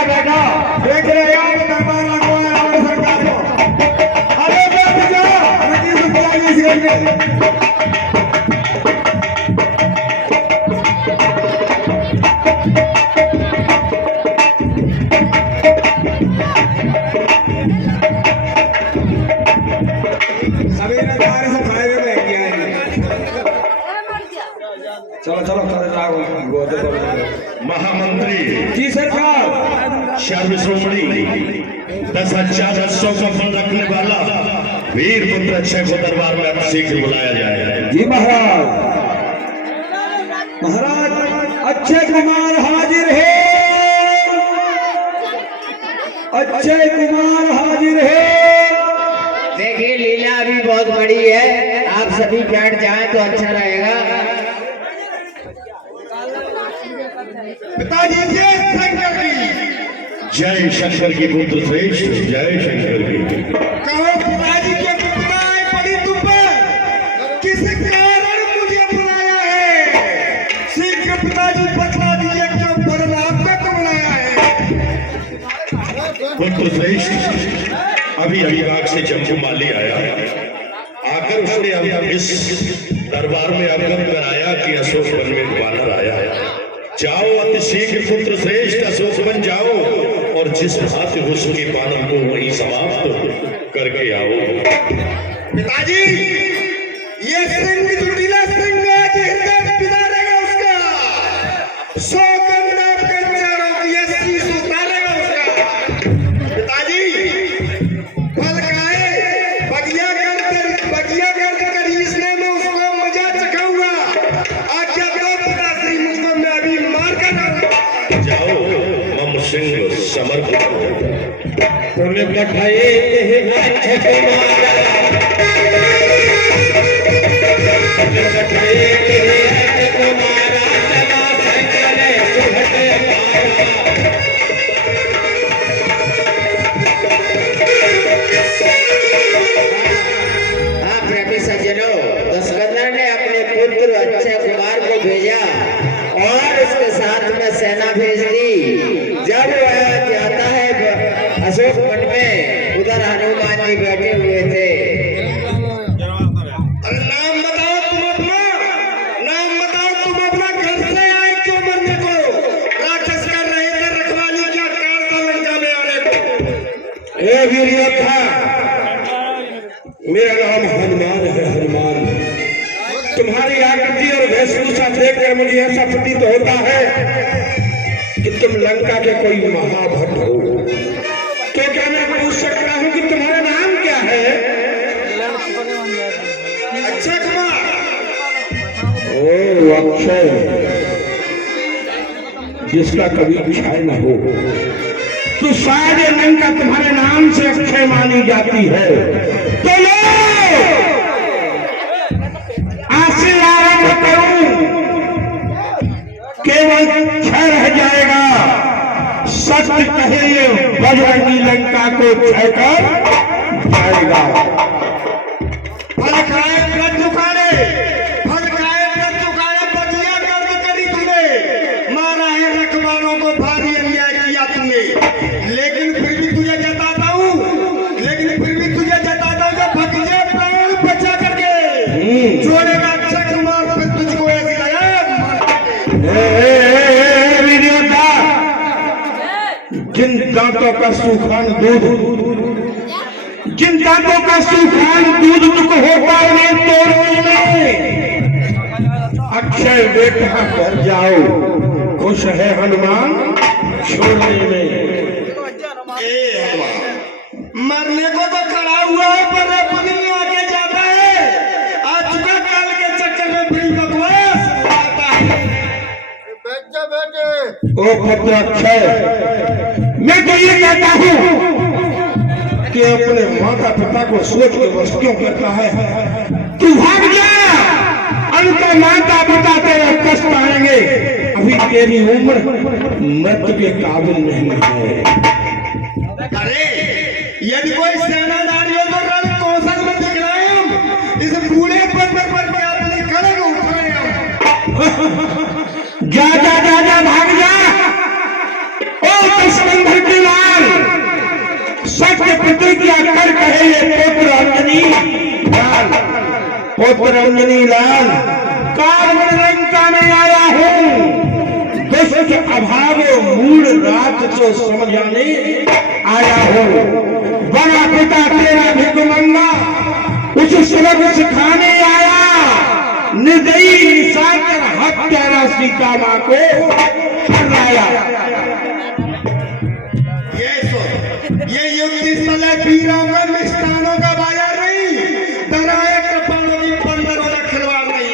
बैठो देख रहे हो मेहमान लगवाया हमारे सरकार को। अरे बैठ जाओ, रजीब गुप्ता जी सभी ने द्वारे से खाए हुए बैठ गया है। चलो चलो कर जाओ। महामंत्री जी सरकार। सर्व श्रोमणी 10,000 का फल रखने वाला वीर पुत्र अक्षय को दरबार में अब शीघ्र बुलाया जाए। जी महाराज। महाराज अक्षय कुमार हाजिर है, अक्षय कुमार हाजिर है। देखिए लीला अभी बहुत बड़ी है, आप सभी बैठ जाएं तो अच्छा रहेगा। पिताजी जय शंकर की। जय शंकर की पुत्र श्रेष्ठ, जय शंकर की। कहो पिताजी के पिताएं पड़ी तुम पर, किस कारण मुझे बुलाया है? शीघ्र पिताजी बतला दीजिए, क्यों बदल आपका तो बुलाया है? पुत्र श्रेष्ठ, अभी अलीबाग से जम्मू माली आया, आकर उसने अब इस दरबार में अवगत कराया कि अशोक वन में वानर आया है। जाओ अति शीघ्र पुत्र श्रेष्ठ, अशोक वन जाओ और जिस भांति उसके पालन को वहीं समाप्त करके आओ। पिताजी ये सिंह जुड़ीला सिंह है, जिसका पिता रहेगा उसका 100 गंदा कंचारों की 80 उतारेगा उसका। पिताजी फल खाए बगिया करते करीसने में उसको मजा चखाऊंगा। आज्ञा दो पिताश्री, मुझको मैं अभी मार कर डालूंगा। जाओ मम सिंह समर्पित हो। तुमने बैठाए अक्षय कुमार, बैठाए अक्षय कुमार, चला संकले सुहट पारा। हाँ प्रेमी सज्जनों, दशकंदर ने अपने पुत्र अक्षय कुमार को भेजा और उसके साथ में सेना भेज दी। जब वह जाता है अशोक वन में, उधर हनुमान जी बैठे ए वीर योद्धा, मेरा नाम हनुमान है। हनुमान, तुम्हारी आकृति और वेशभूषा देखकर मुझे ऐसा प्रतीत होता है कि तुम लंका के कोई महाभट हो। तो क्या मैं पूछ सकता हूँ कि तुम्हारा नाम क्या है? अक्षय कुमार। ओ अक्षय, जिसका कभी क्षय न हो। तो शायद ये लंका तुम्हारे नाम से अक्षय मानी जाती है। तो लो, आशीर्वाद करूं, केवल क्षय रह जाएगा। सत्य कहे ये बजरंगी लंका को क्षय कर जाएगा। फल खाए व्रत चुकाए, फल खाए व्रत चुकाए, बजिया कर्म करी तूने, मारा है रखवालों को भारी अन्याय किया तूने। लेकिन फिर भी तुझे जताता हूँ, लेकिन फिर भी तुझे जताता हूँ कि भगजे प्राण बचा करके छोड़ेगा अक्षय कुमार, फिर तुझको ऐसी जिन दांतों का सूखान दूध, जिन दांतों का सूखान दूध दुख होता है तोड़ने में, अक्षय बेटा कर जाओ, खुश है हनुमान छोड़ने में। मरने को तो खड़ा हुआ है पर अपनी आगे जाता है। आज चुका काल के चक्कर में फिर बकवास आता है। ओ पुत्र अक्षय, मैं तो ये कहता हूँ कि अपने माता पिता को सोच के बस क्यों करता है? तू भाग जा, उनका माता पिता तेरे कष्ट पाएंगे। अभी तेरी उम्र मृत्यु के काबिल नहीं है। अरे यदि कोई सेनाधारी हो तो रण कौशल में दिख रहे हैं हम। इस बूढ़े पत्थर पर के अपनी खड़ग उठ रहे हम। जा जा जा जा, भाग जा। ओ दुश्मन के लाल, सत्य प्रतिज्ञा कर कहे ये पुत्र अंजनी लाल, पुत्र अंजनी लाल, काल लंका में आया हूँ। दुष्ट अभाव मूड रात को समझाने आया हूँ। बड़ा पिता तेरा भिकमंगा उस सबक सिखाने आया। निर्दयी निशाकर हत्यारा सीता माँ को हराया। ये युक्ति स्थल है वीरों का, मिष्ठानों का बाजार नहीं, डराए कृपाणों की बंदरों का खिलवाड़ नहीं।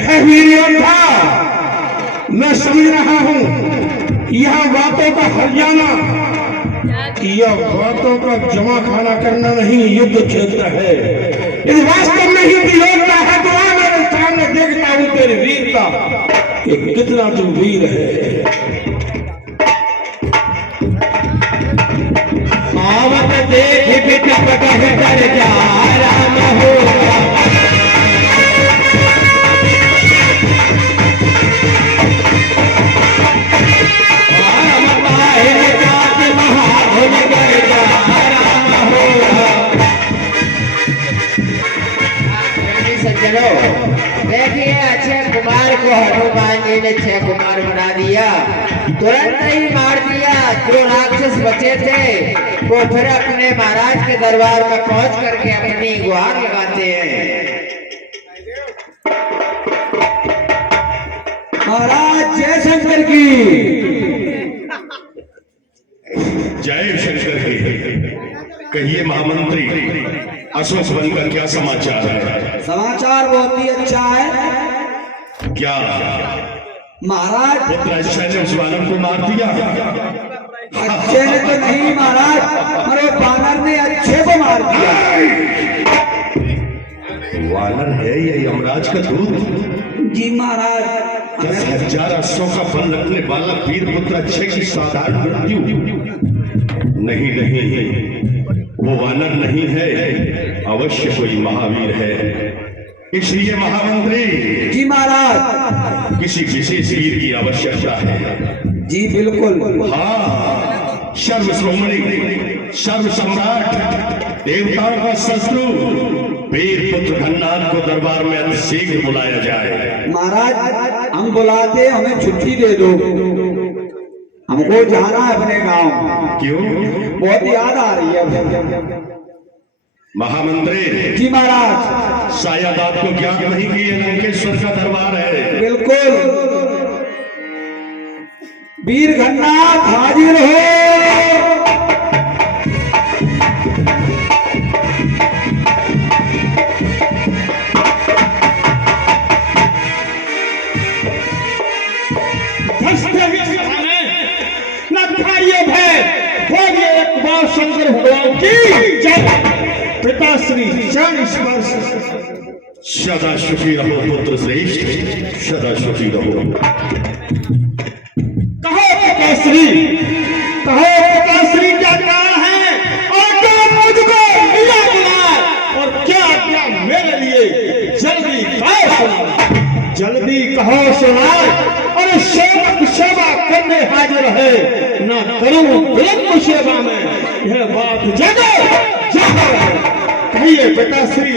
है वीर योद्धा, मैं समझ रहा हूँ यह बातों का हरियाणा, यह बातों का जमा खाना करना नहीं, युद्ध क्षेत्र है। यदि वास्तव में युद्ध योद्धा है तो आ मेरे सामने, देखता हूँ तेरी वीरता कि कितना तू वीर है। आवत देख बिटक कह कर जा राम होगा। देखिए अक्षय कुमार को हनुमान जी ने 6 कुमार बना दिया, तुरंत ही मार दिया। जो राक्षस बचे थे वो फिर अपने महाराज के दरबार में पहुंच करके अपनी गुहार लगाते हैं। महाराज जय शंकर की। जय शंकर की। कहिए महामंत्री, अशोक वन का क्या समाचार है? समाचार बहुत ही अच्छा है क्या महाराज। पुत्र अक्षय ने उस वानर को मार दिया? अच्छे ने तो नहीं महाराज, अरे बानर ने अच्छे को मार दिया। वानर है ये यमराज का दूत? जी महाराज। 10,000 अश्वों का बल रखने वाला वीर पुत्र अक्षय की साधारण मृत्यु? नहीं नहीं, वो वानर नहीं है, अवश्य कोई महावीर है। इसलिए महामंत्री जी महाराज। किसी विशेष वीर की आवश्यकता है। जी बिल्कुल। हाँ, सर्व श्रोमणी, सर्व सम्राट, देवताओं का शत्रु वीर पुत्र खन्नाथ को दरबार में अतिशीघ्र बुलाया जाए। महाराज हम बुलाते, हमें छुट्टी दे दो। हमको जाना है अपने गांव। क्यों? बहुत याद आ रही है। महामंत्री जी महाराज। शायद आपको ज्ञात नहीं कि ये लंकेश्वर का दरबार है। बिल्कुल। वीर घन्नाथ हाजिर हो। शंकर भगवान की जय। पिताश्री चरण स्पर्श। सदा सुखी रहो पुत्र श्रेष्ठ, सदा सुखी रहो। कहो पिताश्री, कहो पिताश्री क्या कारण है और क्या मुझको मिला बुलाए और क्या क्या मेरे लिए जल्दी कहो सुनाए, जल्दी कहो सुनाए। और सेवक सेवा करने हाजिर है, न करूं विलंब सेवा में, यह बात जगो जाकर कहिए पिताश्री,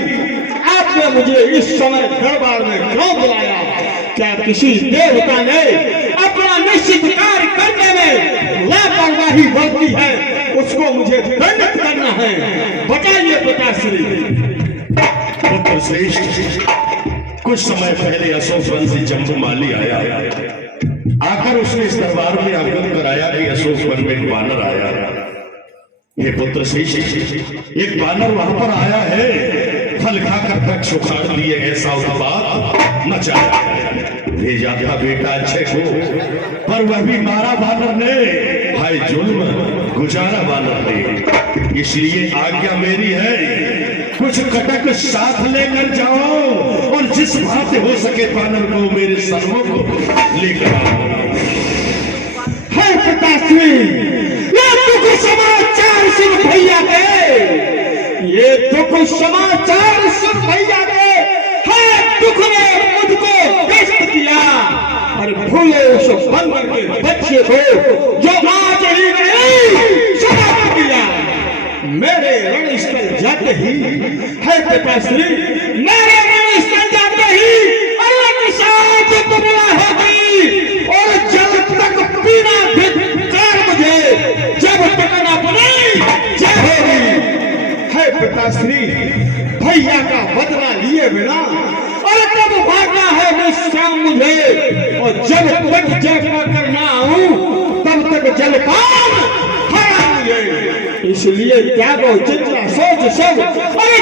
आपने मुझे इस समय दरबार में क्यों बुलाया? क्या किसी देवता ने अपना निश्चित कार्य करने में लापरवाही बरती है, उसको मुझे दंडित करना है? बताइए पिताश्री। पुत्र श्रेष्ठ, कुछ समय पहले अशोक वन से जम्बू माली आया। आकर उसने इस दरबार में अवगत कराया कि अशोक वन में एक बानर आया। ये पुत्र श्रेष्ठ, एक बानर वहां पर आया है, फल खाकर वृक्ष उखाड़ लिए, ऐसा उत्पात मचाया। भेजा था बेटा अच्छे को, पर वह भी मारा बानर ने। हाय जुल्म, गुजारा बानर ने। इसलिए आज्ञा मेरी है, कुछ कटक साथ लेकर जाओ और जिस भांति हो सके बानर को मेरे सन्मुख लेकर आओ। है पिताश्री, ये दुख समाचार सुन भैया के, ये दुख समाचार सुन भैया के। है दुख ने मुझको व्यस्त किया और भूले उस बंदर के बच्चे को जो आज ही नहीं समाप्त किया। मेरे रणस्थल जाते ही, है पिताश्री, मेरे रणस्थल जाते ही अलग साथ दुनिया हो गई और जब तक पीना धिक्कार मुझे, जब तक न बनी जय होगी। है पिताश्री, भैया का बदला लिए बिना और तब भागना है विश्राम मुझे, और जब तक जय करना हूं तब तक जलपान हरा मुझे। इसलिए त्यागो चिंता सोच सब, अरे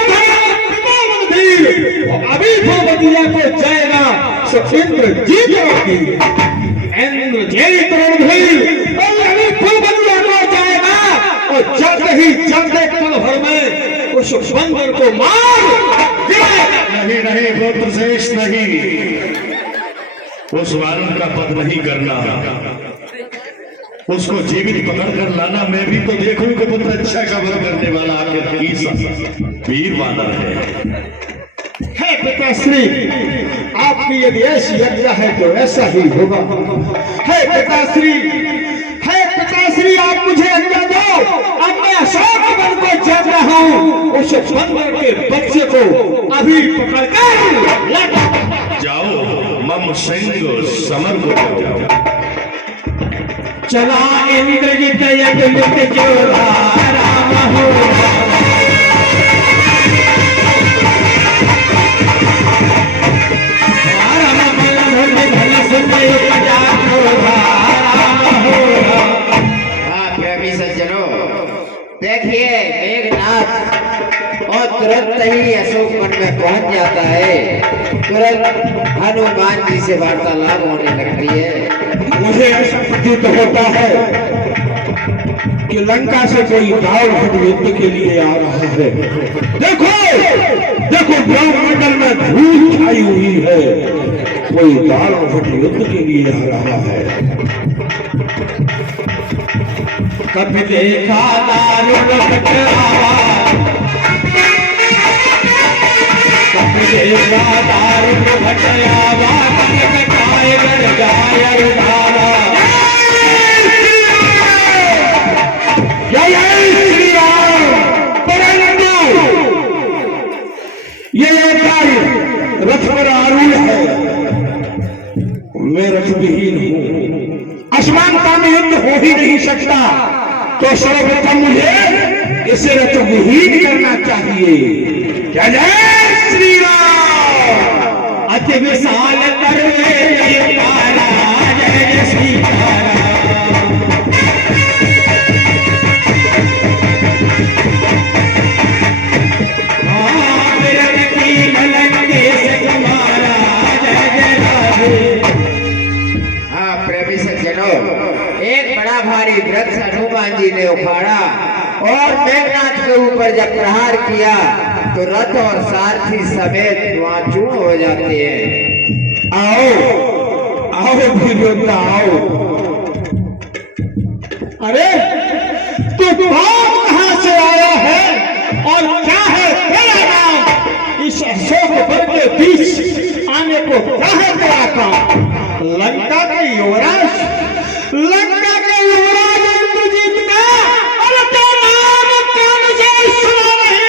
अभी भूपतिया को जाएगा सो इंद्र जीत होगी। इंद्र जीत रणधीर अभी भूपतिया को जाएगा और जाते ही जाते पल भर में उस बंदर को मार गिराएगा। नहीं नहीं पुत्र श्रेष्ठ, नहीं, उस वानर का वध नहीं करना, उसको जीवित पकड़ कर लाना। मैं भी तो देखूं कि पुत्र अच्छा का वध करने वाला आखिर वीर वानर है। पिताश्री, आपकी यदि ऐसी आज्ञा है तो ऐसा ही होगा। है पिताश्री, है पिताश्री, आप मुझे आज्ञा दो। अब मैं अशोक वन को जा रहा हूँ, उस बंदर के बच्चे को अभी पकड़ कर जाओ, मम सिंह समर को जाओ। चला इंद्रजित यज्ञ जोड़ा राम हो प्रेमी सज्जनों, देखिए मेघनाथ और तुरंत ही अशोक वन में पहुंच जाता है। तुरंत हनुमान जी से वार्तालाप होने लगती है। मुझे ऐसा प्रतीत होता है कि लंका से कोई दाव युद्ध के लिए आ रहा है। देखो देखो, ब्रह्मंडल में धूल छाई हुई है, कोई दाव युद्ध के लिए आ रहा है। कभी देखा दारुण आवाज, कभी देखा दारुण आवाज, कटाए गर गाय धारा। ये रथ पर आरूढ़ है, मैं रथ विहीन हूँ। असमानता में युद्ध हो ही नहीं सकता, तो सर्वप्रथम मुझे इसे रतविहीन करना चाहिए। क्या जय श्री राम। अति विशाल करवे जयकारा, जय जय सीताराम। हाँ प्रेमी सज्जनों, एक बड़ा भारी वृक्ष हनुमान जी ने उखाड़ा और मेघनाथ के ऊपर जब प्रहार किया तो रथ और सारथी समेत वहां चूर्ण हो जाते हैं। आओ आओ वीर योद्धा आओ। अरे तू कहां से आया है और क्या है तेरा नाम? इस अशोक वन के बीच आने को क्या है तेरा काम? लंका के युवराज, लंका के युवराज इंद्रजीत का, अरे तेरा नाम कान से सुना नहीं?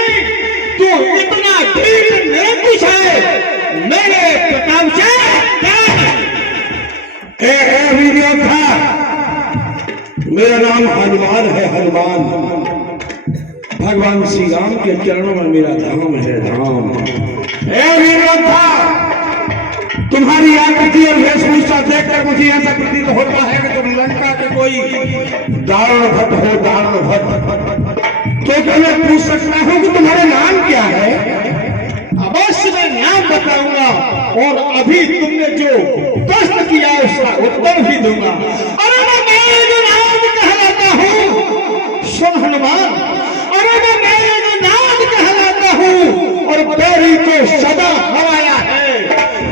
तू इतना ढीठ निरंकुश है, मेरे प्रताप से क्या नहीं? ए वीर योद्धा, मेरा नाम हनुमान है, हनुमान। भगवान श्री राम के चरणों में मेरा धाम है, धाम। ए वीर योद्धा, तुम्हारी आकृति और वेशभूषा देखकर मुझे ऐसा प्रतीत होता है कि तुम लंका के कोई दारुण भट्ट हो, दारुण भट्ट। तो क्या मैं पूछ सकता हूँ कि तुम्हारा नाम क्या है? अवश्य मैं नाम बताऊंगा और अभी तुमने जो प्रश्न किया उसका उत्तर भी दूंगा। अरे मैं मेरे नाम कहलाता हूँ, सुन हनुमान, अरे मैं मेरे नाम कहलाता हूँ और पैरी को सदा हराया है,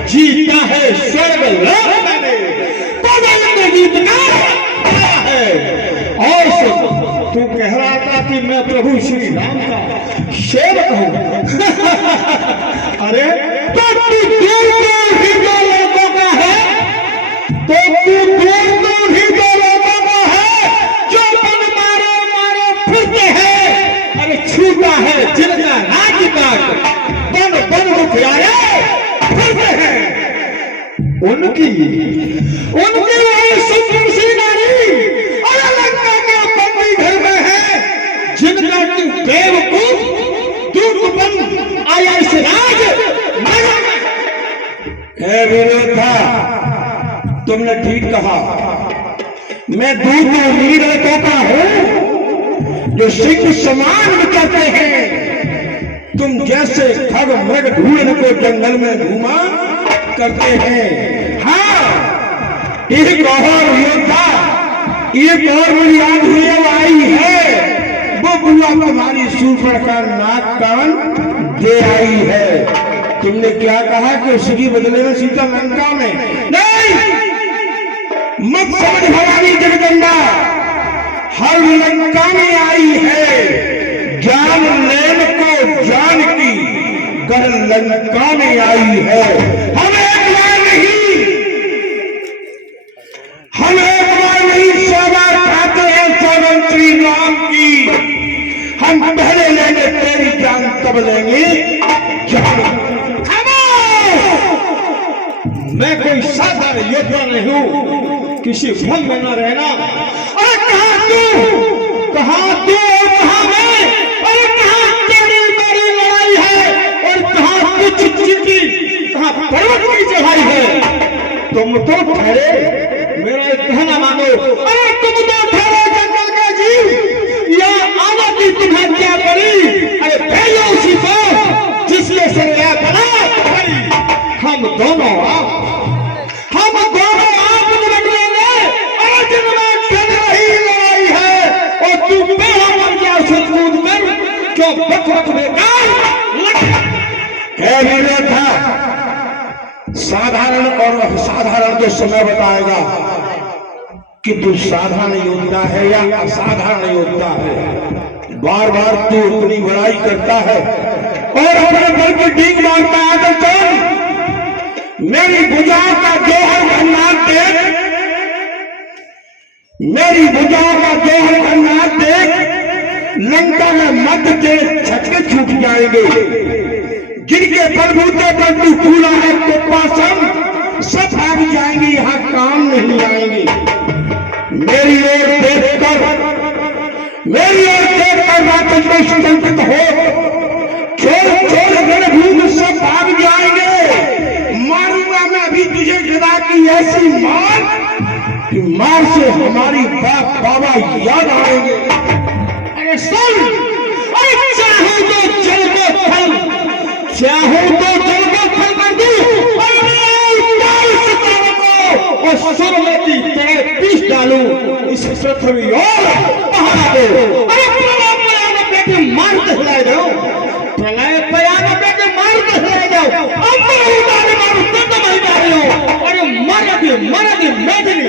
जीता है स्वर्ग लोक मैंने, पवन जीतना है। और सुन, तू कह रहा था कि मैं प्रभु श्री राम का सेवक हूँ। अरे तो तू दूर भी दो लोगों का है, तो तू दूर भी दो लोगों का है जो बन मारो मारो फिरते हैं। अरे छूटा है जिनका राज काट, बन बन मुखियाए फिरते हैं। उनकी वही सुंदर सी नारी अरे लंका के बंदी घर में है, जिनका तू बेवकूफ दूत बन आया इस राज नगर। हे वीर योद्धा, तुमने ठीक कहा। मैं दूध वीर लड़कों हूँ जो सिंह समान विचरते हैं। तुम जैसे खग मृग ढूंढ को जंगल में घुमा करते हैं। हाँ, एक और योद्धा, एक और मुझे याद हुई आई है, वो बुआ तुम्हारी सूफर का नाक कान दे आई है। तुमने क्या कहा कि उसकी बदले में सीता लंका में? नहीं, मत समझ भवानी जगदम्बा, हर लंका में आई है। जान लेन को जान की कर लंका में आई है। हम एक बार नहीं, हम एक बार नहीं 100 बार खाते हैं चरण श्री राम की। हम पहले लेंगे तेरी जान, तब लेंगे जान। मैं कोई साधारण योद्धा नहीं हूँ, किसी भ्रम में न रहना। अरे कहाँ तू, कहाँ मैं, अरे कहाँ तेरी मेरी लड़ाई है और कहाँ कुछ जिंदगी, कहाँ पर्वत की चढ़ाई है। तुम तो ठहरे, मेरा एक कहना मानो। अरे तुम तो ठहरे जंगल के जीव, या आना की तुम्हें क्या पड़ी? अरे भेजो उसी को जिसने सरया बना। हम दोनों आप निपट लेंगे। अरे जिनमें चल रही लड़ाई है और तू बेड़ा मर गया उसे कूद कर, क्यों बकवक बेकार? हे वीर योद्धा, साधारण और असाधारण तो समय बताएगा कि तू साधारण योद्धा है या असाधारण योद्धा है। बार बार तू अपनी बड़ाई करता है और अपने बल पर डींग मारता है। तो चल, मेरी भुजाओं का जोहर खन्नाट देख, मेरी भुजाओं का जोहर खन्नाट देख। लंका में मध्य के छक्के छूट जाएंगे, जिनके बलबूते पर तू फूला है तो पासम सब भाग जाएंगे, यहाँ काम नहीं आएंगे। मेरी ओर देखकर राक्षस में सुगंधित हो छोड़ रणभूमि से भाग जाएंगे। मारूंगा मैं अभी तुझे गदा की ऐसी मार कि मार से हमारी बाप बाबा याद आएंगे। अरे सुन, अरे चाहूं तो जल को फल, चाहूं तो जल को फल कर दूं, और सूर्यवती तेरे पीस डालूं इस पृथ्वी और पहाड़ को। अरे प्रलय भयानक बेटे मारते हिलाए जाओ, प्रलय भयानक बेटे मारते हिलाए जाओ। अब मैं उतारे मारूं तब नहीं मारियो। अरे मारा दे मैथिली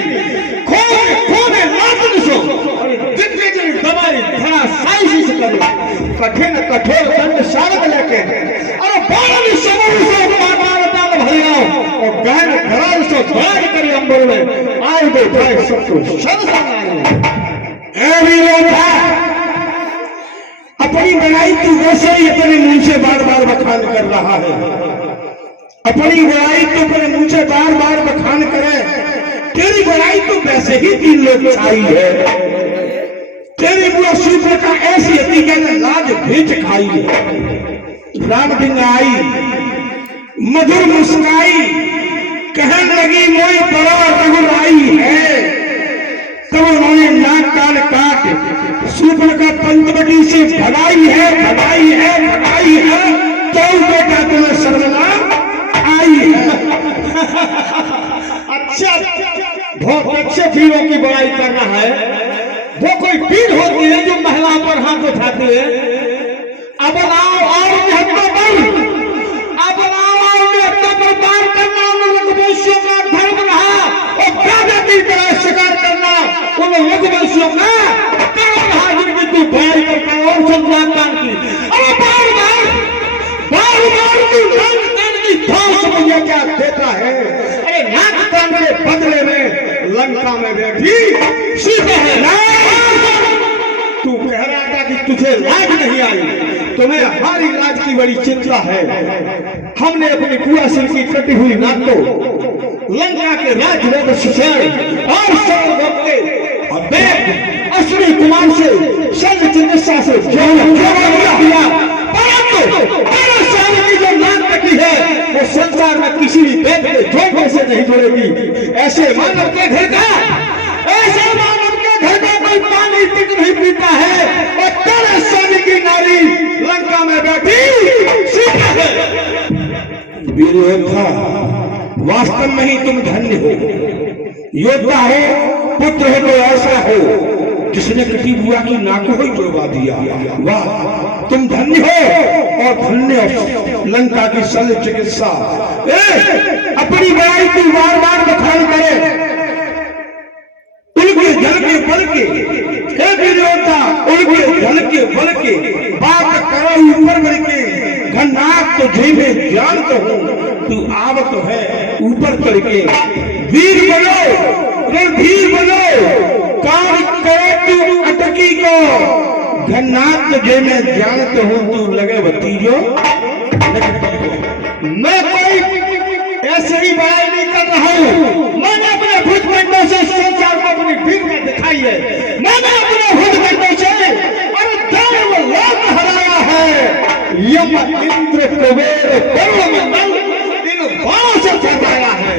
खोने लाजन सो। अरे दिग्गज दबाई धरा साइज से करे कठिन कठोर दंड शारद लेके। अरे बाली समूह से मार डाल भैया और गहन घराल से द्वार करी अंबर में आए दे भाई सबको शर्म अपनी बनाई तू वैसे ही अपने मुंह से बार बार बखान कर रहा है। अपनी बनाई तो अपने मुंह से बार बार बखान करे। तेरी बनाई तो वैसे ही 3 लोग छाई है। तेरी बुआ सूत्र का ऐसी हकीकत ने लाज भेज खाई है। राम आई मधुर मुस्काई कहने लगी मोई बड़ा रघुराई है। तब उन्होंने नाक कान काट सूत्र का पंचवटी से भगाई है। तो बेटा तुम्हें शर्मना आई है। अच्छा, बहुत अच्छे वीरों की बड़ाई करना है। वो कोई वीर होती है जो महिला पर हाथ उठाती है। अब आओ और निहत्ता पर, अब आओ और निहत्ता पर पार करना उन रघुवंशियों का धर्म रहा और गाजा की तरह शिकार करना उन रघुवंशियों का कर्म रहा जिनकी तू बड़ाई करता है और संज्ञा कान की। अरे बार तू नाक कान की धौंस मुझे क्या देता है। अरे नाक कान के बदले में लंका में बैठी सीता है। तू कह रहा था कि तुझे लाज नहीं आई, तुम्हें हमारी लाज की बड़ी चिंता है। हमने अपनी बुआ सिंह की कटी हुई नाक को लंका के राजवेद सुषेण और सत्यवत के अश्विनी कुमार से शल्य चिकित्सा से दिया, परंतु की जो नाक कटी है वो संसार में किसी भी वेद के झोंके से नहीं जुड़ेगी। ऐसे मानव के घर का कोई पानी तक नहीं पीता है और तेरे सोने की नारी लंका में बैठी सीता है। वीर योद्धा, वास्तव में ही तुम धन्य हो। योद्धा हो, पुत्र हो तो ऐसा हो जिसने कटी बुआ की नाक को ही तोड़वा दिया। वाह, तुम धन्य हो और धन्य लंका की शल्य चिकित्सा। अपनी बड़ाई की बार बार बखान करे। उनके जल के बल के उनके जल के बल के बात करो ऊपर बढ़ के घनाक तो जेबे ज्ञान तो हो तू आवत है ऊपर चढ़ के। वीर बनो रणधीर बनो काम करे तू अटकी को घनाक तो जेबे ज्ञान तो हो तू लगे भतीजो। मैं कोई ऐसे ही बड़ाई नहीं कर रहा हूँ। मैंने अपने भुजमंडों से संसार को अपनी भीड़ में दिखाई है। मैंने अपने भुजमंडों से अरे देव लोक हराया है। यम इंद्र कुबेर वरुण मंडल इन बाणों से हराया है।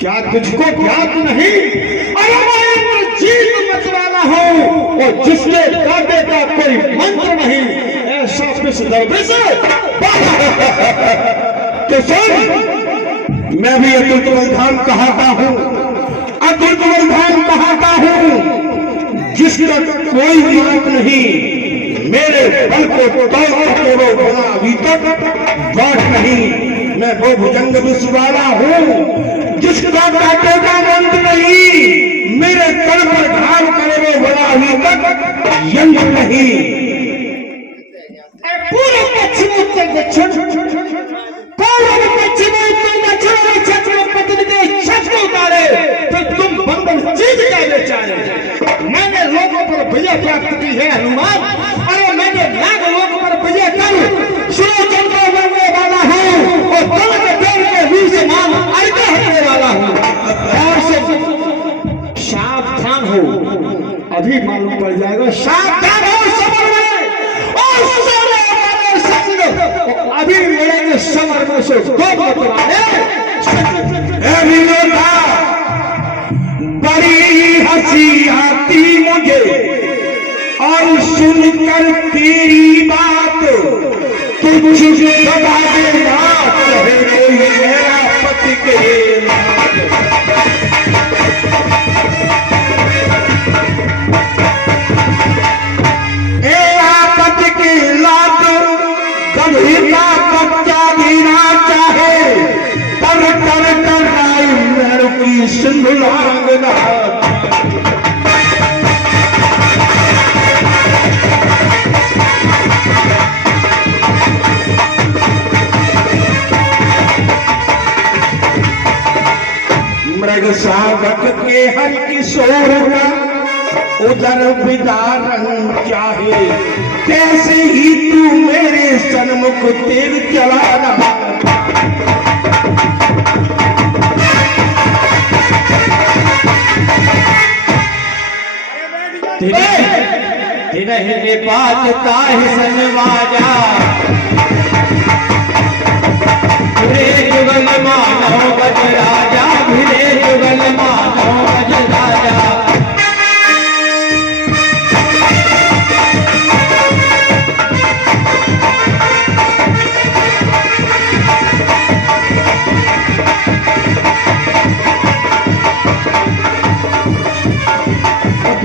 क्या तुझको ज्ञात नहीं? अरे मैं इंद्र जीत मत वाला हूँ और जिसके दादे का कोई मंत्र नहीं ऐसा पिस दरबिस। तो सुन, मैं भी अतुल धाम कहता हूँ, जिसका कोई माप नहीं। मेरे बल को तोड़ के वो बना अभी तक बात नहीं। मैं वो भुजंग विश्वाला हूँ जिसका काटे का मंत्र नहीं। मेरे तल पर घाव करे वो बना अभी तक यंत्र नहीं। पूरे पश्चिम उत्तर दक्षिण मैंने लोगों पर विजय प्राप्त की है हनुमान। अरे मैंने नाग लोग पर विजय कर सूर्यचंद्र बनने वाला हूँ और तल के पेड़ के बीच मान आगे हटने वाला हूँ। और सावधान अरे सावधान हो समर में, और सारे हमारे संग अभी मिलेंगे समर में से दो मतवाले। विनोदा बड़ी हंसी आती मुझे और सुनकर तेरी बात तुझ दबा देना कहे कोई मेरा पति के नाथ। ए आपत के लात गंभीरता बच्चा भी ना चाहे तर तर तर आई मेरू की सिंधुलांगना। मृग सावक के हर किशोर का उधर विदारन चाहे कैसे ही तू मेरे सन्मुख तेल चलाना। तेरे बाजता है सनवाजा रे जुगल मानो गज राजा भिरे जुगल मानो गज राजा।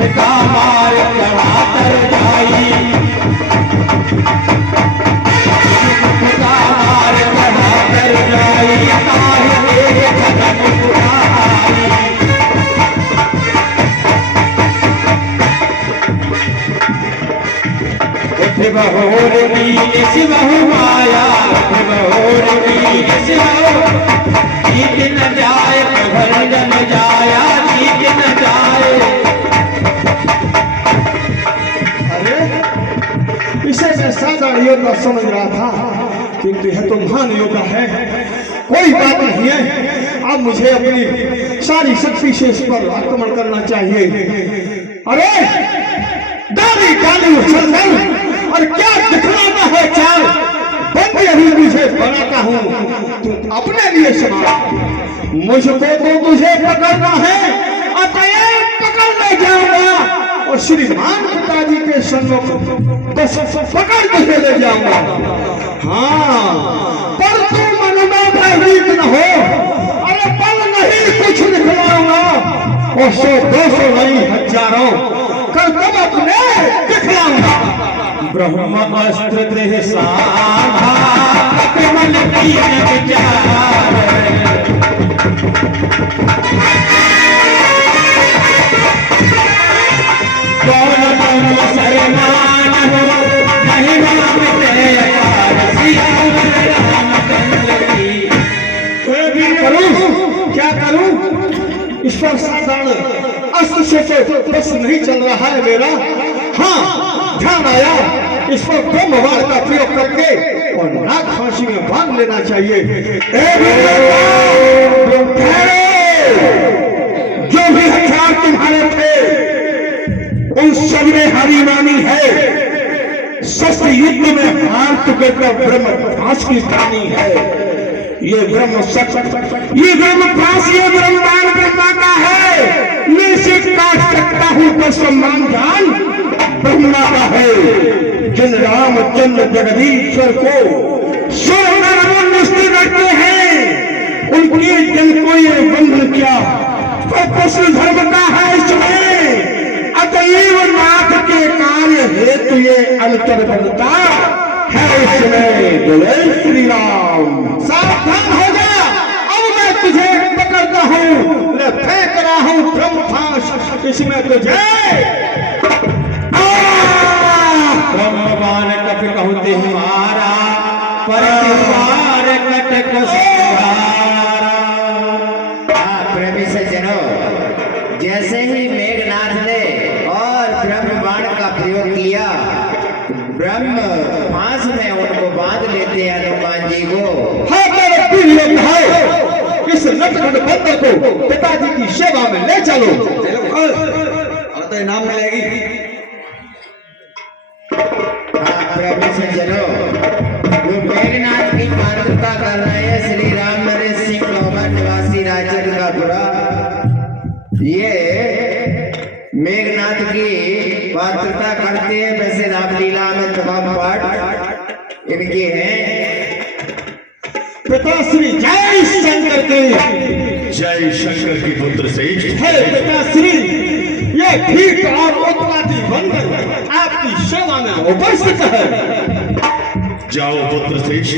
का मार चढ़ा कर जाई का मार चढ़ा कर जाई ताहे खतम उठाई। उठ बहोर की शिव माया उठ बहोर की शिव जीत न जाए घर जन जाया जीत न जाए। इसे मैं साधारण योद्धा समझ रहा था, किंतु यह तो महान योद्धा है। कोई बात नहीं है, अब मुझे अपनी सारी शक्ति से इस पर आक्रमण करना चाहिए। अरे गाली गाली उछल कर और क्या दिखलाना है चाल, बंदी अभी तुझे बनाता हूँ तू अपने लिए संभाल। मुझको तो तुझे पकड़ना है, अतएव पकड़ने जाऊंगा और श्रीमान पिताजी के सन्मुख बस पकड़ के ले जाऊंगा। हाँ, पर तू मन में भयभीत न हो। अरे पल नहीं कुछ दिखलाऊंगा और 100-200 नहीं हजारों कर तब अपने दिखलाऊंगा। ब्रह्म अस्त्र देह साधा मन तीन विचार कौन कौन शरमान हो नहीं मानते अपार सिया रामचंद्र की। करूं क्या करूं? इस पर साधारण अस्त्र से तो बस नहीं चल रहा है मेरा। हाँ, ध्यान आया, इस पर ब्रह्म बाण का प्रयोग करके और नाग फांसी में बांध लेना चाहिए। जो भी हथियार तुम्हारे थे उन सब में हारी मानी है। शस्त्र युद्ध में हार चुके तो ब्रह्म फांस की कहानी है। ये ब्रह्म ये ब्रह्म फांस ये ब्रह्मांड ब्रह्मा का है। मैं इसे काट सकता हूँ तो सम्मान जान ब्रह्मा का है। जिन रामचंद्र जगदीश्वर को सोलह निष्ठित रखते हैं उनके जन को ये बंधन किया तो कृष्ण धर्म का है इसमें। अतएव नाथ के कार्य हेतु ये अंतर बनता है इसमें। जय श्री राम। सावधान हो जा, अब मैं तुझे पकड़ता हूँ, ले फेंक रहा हूँ ब्रह्म फांस इसमें तुझे। ब्रह्म बाण कपि कहते हमारा पर तुम्हारे कट को सुधारा। प्रेमी सज्जनों, जैसे ही मेघनाथ ने और ब्रह्म बाण का प्रयोग किया ब्रह्म फांस में उनको बांध लेते हैं हनुमान जी को। हाँ, मेरे प्रिय भाई, इस नटखट बंदर को पिताजी की सेवा में ले चलो। तो इनाम मिलेगी। प्रभु से चलो। वो मेघनाथ की पात्रता कर रहे हैं श्री राम नरेश सिंह लोहार निवासी राजचंद्रपुरा। ये मेघनाथ की पात्रता करते हैं। वैसे रामलीला में तमाम पाठ इनके हैं। पिताश्री जय शंकर के जय शंकर की पुत्र से है। पिताश्री ये ठीक और उत्पाती बनकर आपकी सेवा में उपस्थित है। जाओ पुत्र श्रेष्ठ,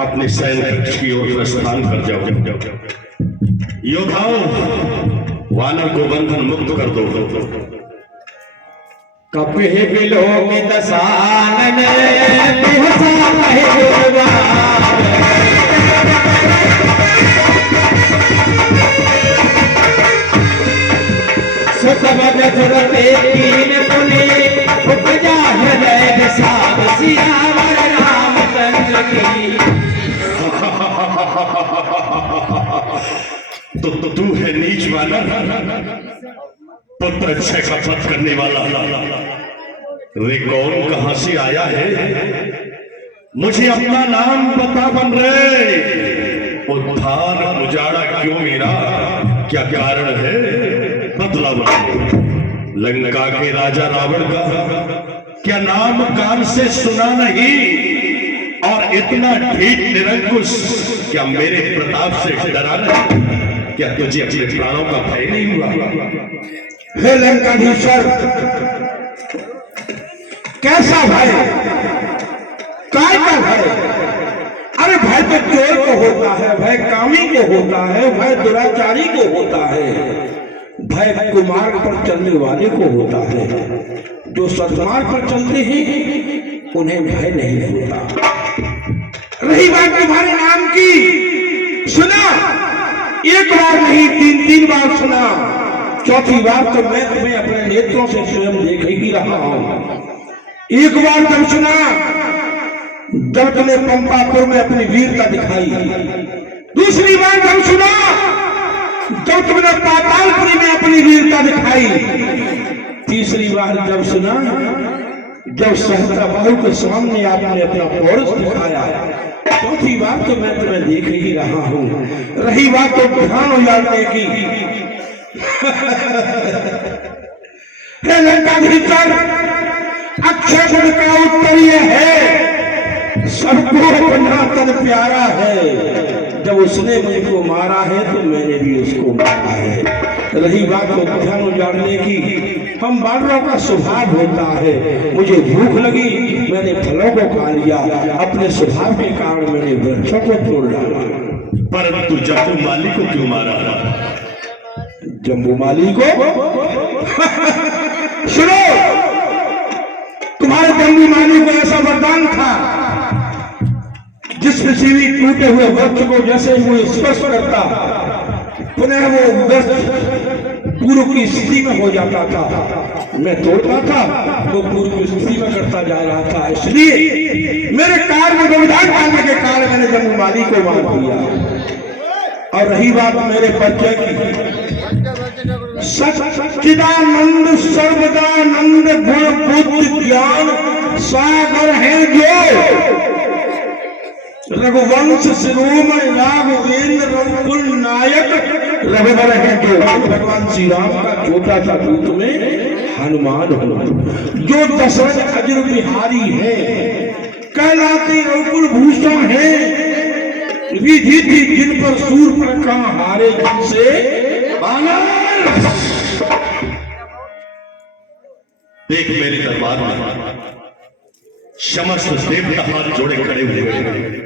अपने सैन्य कक्ष की ओर प्रस्थान कर जाओ। योद्धाओं, वानर को बंधन मुक्त कर दो। कपि बिलो की दशान में बिहसा रहेगा। सुतवद सुरते कीन पुनि उपजा हृदय विषाद सियावर रामचंद्र की। तो तू है नीच वानर, पुत्र अच्छे का पथ करने वाला। रे कौन कहां से आया है? मुझे अपना नाम बता बन रे। उद्धार उजाड़ा क्यों मेरा, क्या कारण है? बदला लंका के राजा रावण का क्या नाम कान से सुना नहीं? और इतना ढीठ निरंकुश, क्या मेरे प्रताप से डरा नहीं? क्या तुझे अपने प्राणों का भय नहीं हुआ? हे लंकाधीश्वर, कैसा भय? काय का भय? अरे भय तो चोर को होता है, भय कामी को होता है, भय दुराचारी को होता है, भय कुमार्ग पर चलने वाले को होता है। जो सद्मार्ग पर चलते हैं उन्हें भय नहीं होता। रही बात तुम्हारे नाम की, सुना, एक बार नहीं तीन बार सुना, चौथी बार तो मैं तुम्हें अपने नेत्रों से स्वयं देख ही रहा हूं। एक बार तुम सुना जब तुमने पंपापुर में अपनी वीरता दिखाई, दूसरी बार तुम सुना जब तुमने पातालपुरी में अपनी वीरता दिखाई, तीसरी बार जब सुना जब सहस्त्र बाहु के सामने आपने अपना पौरुष दिखाया, चौथी बार तो मैं तुम्हें देख ही रहा हूं। रही बात तो ध्यान उजाड़ने की, लंकाधीश्वर, अक्षय गुण का उत्तर यह है, सबको अपना तन प्यारा है। जब उसने मुझको मारा है तो मैंने भी उसको मारा है। रही बात तो ध्यान उजाड़ने की, हम बानरों का स्वभाव होता है। मुझे भूख लगी, मैंने फलों को खा लिया, अपने स्वभाव के कारण मैंने वृक्षों को तोड़ डाला। परंतु जम्बू माली को क्यों मारा? जम्बू माली को सुनो, तुम्हारे जम्बू माली को ऐसा वरदान था, जिस पृथ्वी टूटे हुए वृक्ष को जैसे वो स्पर्श करता, पुनः वो वृक्ष पूर्व की स्थिति में हो जाता था। मैं तोड़ता था, वो पूर्व की स्थिति में करता जा रहा था। इसलिए मेरे कार में व्यवधान डालने के कारण मैंने जम्बू माली को मार दिया। और रही बात मेरे परिचय की, सच्चिदानंद सर्वदानंद गुण बुद्धि ज्ञान सागर है जो, रघुवंश शिरोमणि राघवेंद्र रघुकुल नायक रघुवर है जो। भगवान श्री राम का छोटा सा दूत में हनुमान हो, जो दशरथ अजर बिहारी है, कहलाते रघुकुल भूषण है, विधि थी जिन पर सूर पर कहां हारे जिनसे बानर। देख मेरे दरबार में समस्त देवता हाथ जोड़े खड़े हुए हैं।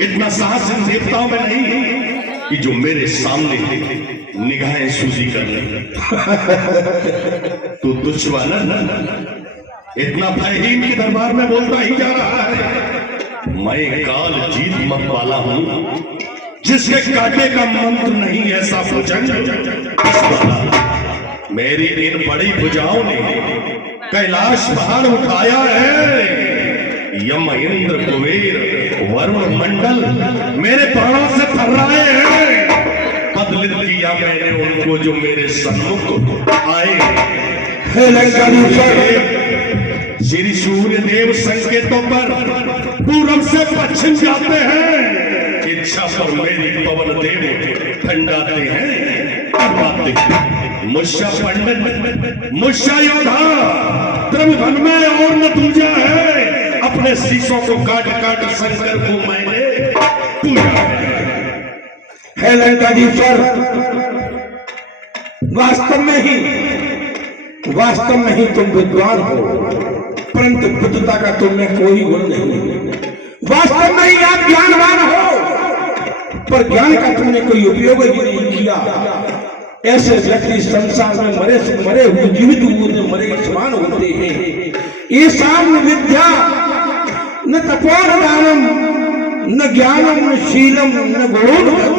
इतना साहस इन देवताओं में नहीं कि जो मेरे सामने निगाहें सूजी कर ले। तू तुच्छ वाला इतना भयहीन के दरबार में बोलता ही जा रहा है। मैं काल जीत मत वाला हूं, जिसके काटे का मंत्र नहीं ऐसा भुजंग। मेरी इन बड़ी भुजाओं ने कैलाश पहाड़ उठाया है। यम इंद्र कुबेर वरुण मंडल मेरे प्राणों से थर्राए हैं। बदलित किया मैंने उनको जो मेरे सन्मुख आए। हे लंकाधीश्वर, श्री सूर्य देव संकेतों पर पूरब से पश्चिम जाते हैं, इच्छा पर मेरी पवन देव ठंडाते हैं। मुस्या पंडित, मुस्या योद्धा, द्रविधन में और न दूजा है। अपने शीशों को काट काट शंकर को मैंने पूजा है लंकाधीश्वर, वास्तव में ही तुम विद्वान हो, परंतु बुद्धता का तुम में कोई गुण नहीं। वास्तव में ही आप ज्ञानवान हो, पर ज्ञान का तुमने कोई उपयोग ही नहीं किया। ऐसे व्यक्ति संसार में मरे हुए जीवित हुए मरे समान होते हैं। ये साम्य विद्या न तपोदानम न ज्ञानम न शीलम न गुणोधर्म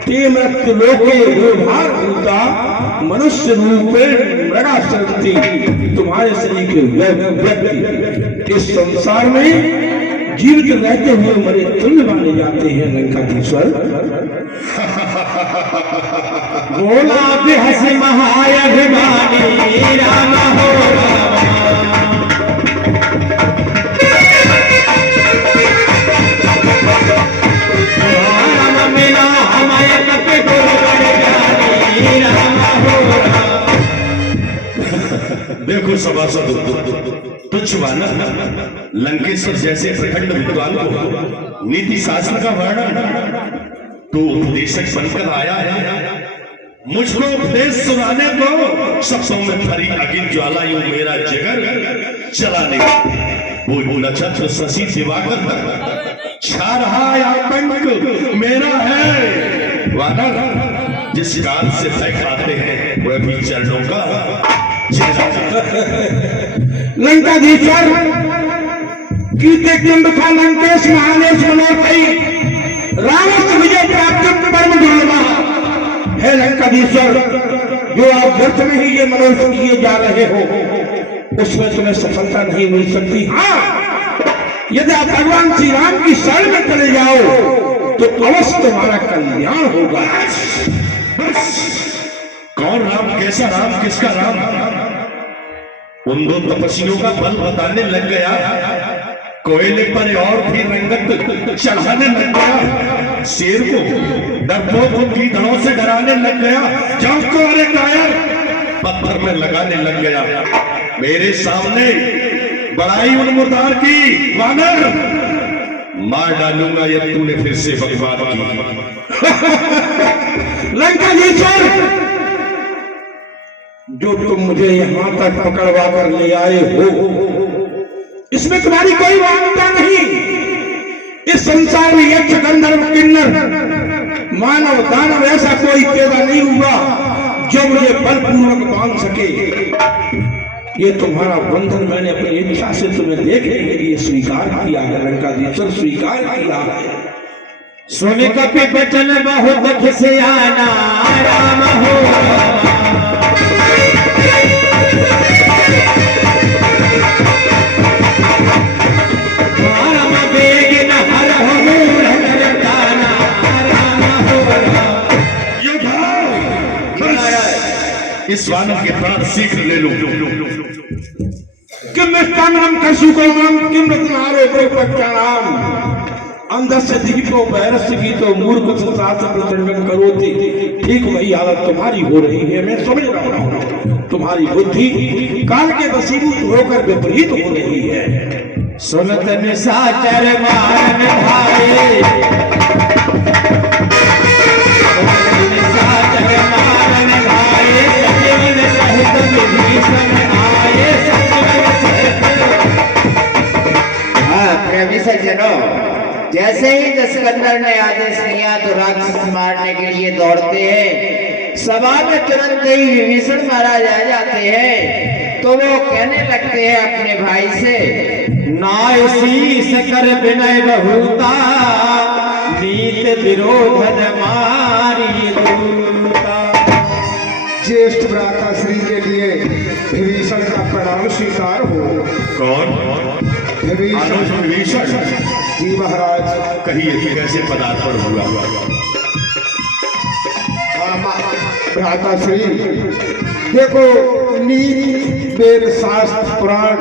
ते मृत्यु लोके व्यवहार होता मनुष्य रूपे मृगा शक्ति। तुम्हारे शरीर के व्यक्ति इस संसार में जीवित रहते हुए मरे तुल्य माने जाते हैं। लंकाधीश्वर बोला बेहस महायभिमानी राम हो राम मिला हमारे कपे को राम हो। देखो सभासद, तुच्छ वानर लंकेश्वर जैसे प्रखंड विद्वान को नीति शास्त्र का वर्णन तो उपदेशक बनकर आया है। मुझको उपदेश सुनाने को सबसों में भरी अग्नि ज्वाला यूं मेरा जिगर चलाने वो नक्षत्र शशि दिवाकर छा रहा आतंक मेरा है। वानर जिस काल से भय खाते हैं वह भी चरणों का लंकाधीश्वर कीर्ति किंबका लंकेश महानेश मनोरथई रावण विजय प्राप्त परम दुर्लभ है। लंकाधीश्वर जो आप व्यर्थ में ही ये मनोरथ किए जा रहे हो उसमें तुम्हें सफलता नहीं मिल सकती। हाँ, यदि आप भगवान श्री राम की शरण में चले जाओ तो अवश्य तुम्हारा कल्याण होगा। कौन राम, कैसा राम, किसका राम? उन दो तपस्वियों का बल बताने लग गया, कोयले पर और भी रंगत चढ़ाने लग गया, शेर को डरपोक उनकी धड़ों से डराने लग गया, जंग को अरे कायर पत्थर में लगाने लग गया। मेरे सामने बड़ाई उन मुर्दार की, वानर मार डालूंगा यदि तूने फिर से बकवाद की। लंकाधीश्वर जो तुम मुझे यहां तक पकड़वा कर ले आए हो इसमें तुम्हारी कोई मान्यता नहीं। इस संसार में यक्ष गंधर्व किन्नर मानव दानव ऐसा कोई पैदा नहीं हुआ जो मुझे बलपूर्वक बांध सके। ये तुम्हारा बंधन मैंने अपनी इच्छा से तुम्हें देखने के लिए स्वीकार किया है। लंकाधीश्वर स्वीकार किया है। सोने का पे बचन बहुत खिसियाना राम हो इस वानर के प्राण शीघ्र ले लो। किम मिष्टान्नम कशुकर्मम किम रत्नारो प्रपच्चानाम अंधस्य दीपो भैरस्य की तो मूर्ख संसार प्रचंडन करोति। ठीक वही हालत तुम्हारी हो रही है। मैं समझ रहा हूँ तुम्हारी बुद्धि काल के वशीभूत होकर विपरीत हो रही है। सुनत निशाचर मारन भाई निशाचर मारन भाई सजीवन सहित विभीषण आए सजीवन सहित। हाँ प्रेमी सज्जनों, जैसे ही दशकंदर ने आदेश दिया तो राक्षस मारने के लिए दौड़ते हैं। सभा में तुरंत ही विभीषण महाराज आ जाते हैं तो वो कहने लगते हैं अपने भाई से, नाय शीस कर विनय बहुता नीत विरोधन मारी दूता। ज्येष्ठ भ्राता श्री के लिए विभीषण का प्रणाम स्वीकार हो। कौन? विभीषण जी महाराज। कहिए कैसे पदार्पण हुआ? भ्राता श्री देखो, नीति वेद शास्त्र पुराण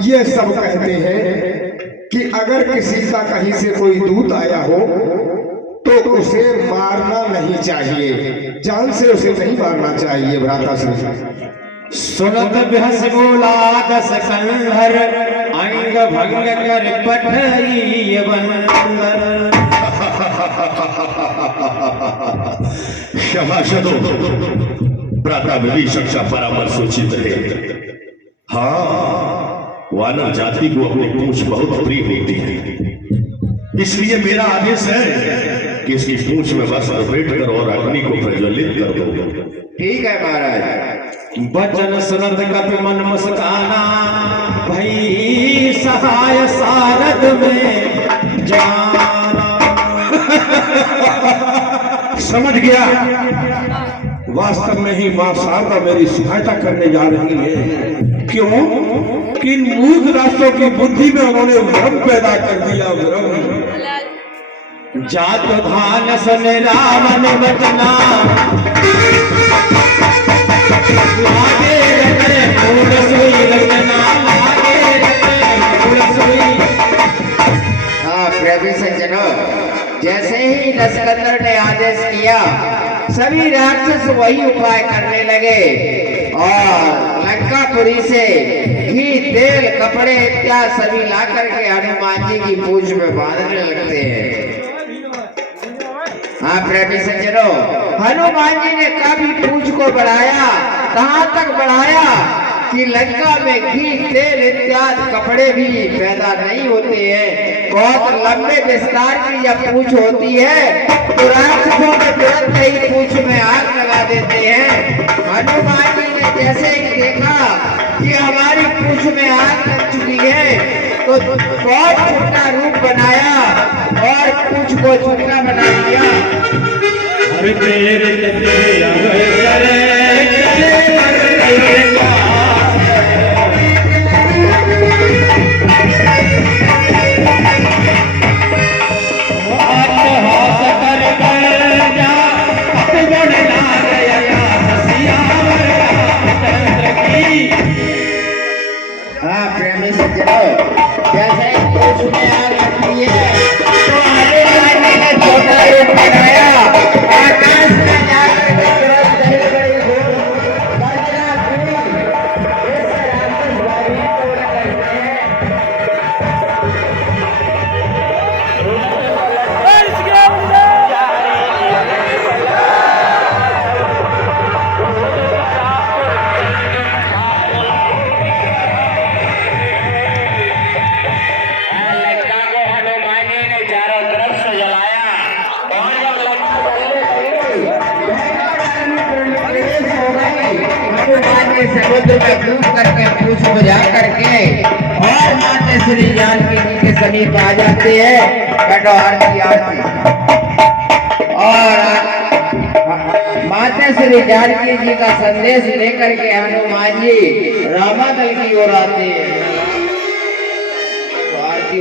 ये सब कहते हैं कि अगर किसी का कहीं से कोई दूत आया हो तो उसे मारना नहीं चाहिए, जान से उसे नहीं मारना चाहिए। भ्राता श्री सुनत बहस बोला दस कंधर अंग भंग कर पठई बंदर। क्षमा दो भ्राता विभीषण का परामर्श उचित है। हाँ, वानर जाति को अपनी पूंछ बहुत प्रिय होती है, इसलिए मेरा आदेश है कि इसकी पूंछ में बस लपेट कर और अग्नि को प्रज्वलित कर दो। ठीक है महाराज। बचन सुनत कपि मन मुस्काना भई सहाय सारद में जाना। समझ गया, वास्तव में ही मां शारदा मेरी सहायता करने जा रही है। क्यों कि इन मूर्ख रास्तों की बुद्धि में उन्होंने भ्रम पैदा कर दिया। भ्रम जात धान सन रावण बचना लागे रटे फूल सुई रचना लागे रटे फूल सुई। हाँ प्रेमी सज्जनों, जैसे ही नस्कंदर ने आदेश किया सभी राक्षस वही उपाय करने लगे और लंकापुरी से घी तेल कपड़े इत्यादि सभी ला करके हनुमान जी की पूंछ में बांधने लगते हैं। हाँ प्रेमी सज्जनों, हनुमान जी ने काफी पूंछ को बढ़ाया, कहाँ तक बढ़ाया कि लंका में घी तेल इत्यादि कपड़े भी पैदा नहीं होते हैं। बहुत लंबे विस्तार की जब पूंछ होती है तो राक्षसों के तुरंत ही पूंछ में आग लगा देते हैं। हनुमान जी ने जैसे ही देखा कि हमारी पूंछ में आग लग चुकी है तो बहुत छोटा रूप बनाया और पूंछ को छोटा बना दिया। अरे तेरे हाँ प्रेमी सज्जनों, जैसे ही पूंछ में आग लगती है तो हनुमान जी ने छोटा रूप बनाया, आकाश में जाकर के तुरंत बड़ी बड़ी घोर गर्जना हुई। इस राक्षस वाली को करते हैं। समुद्र में डूब करके पूछ बुझा करके और माता श्री जानकी जी के समीप आ जाते हैं। बैठो आरती आरती। और माता श्री जानकी जी का संदेश लेकर के हनुमान जी रामादल की ओर आते हैं। तो आरती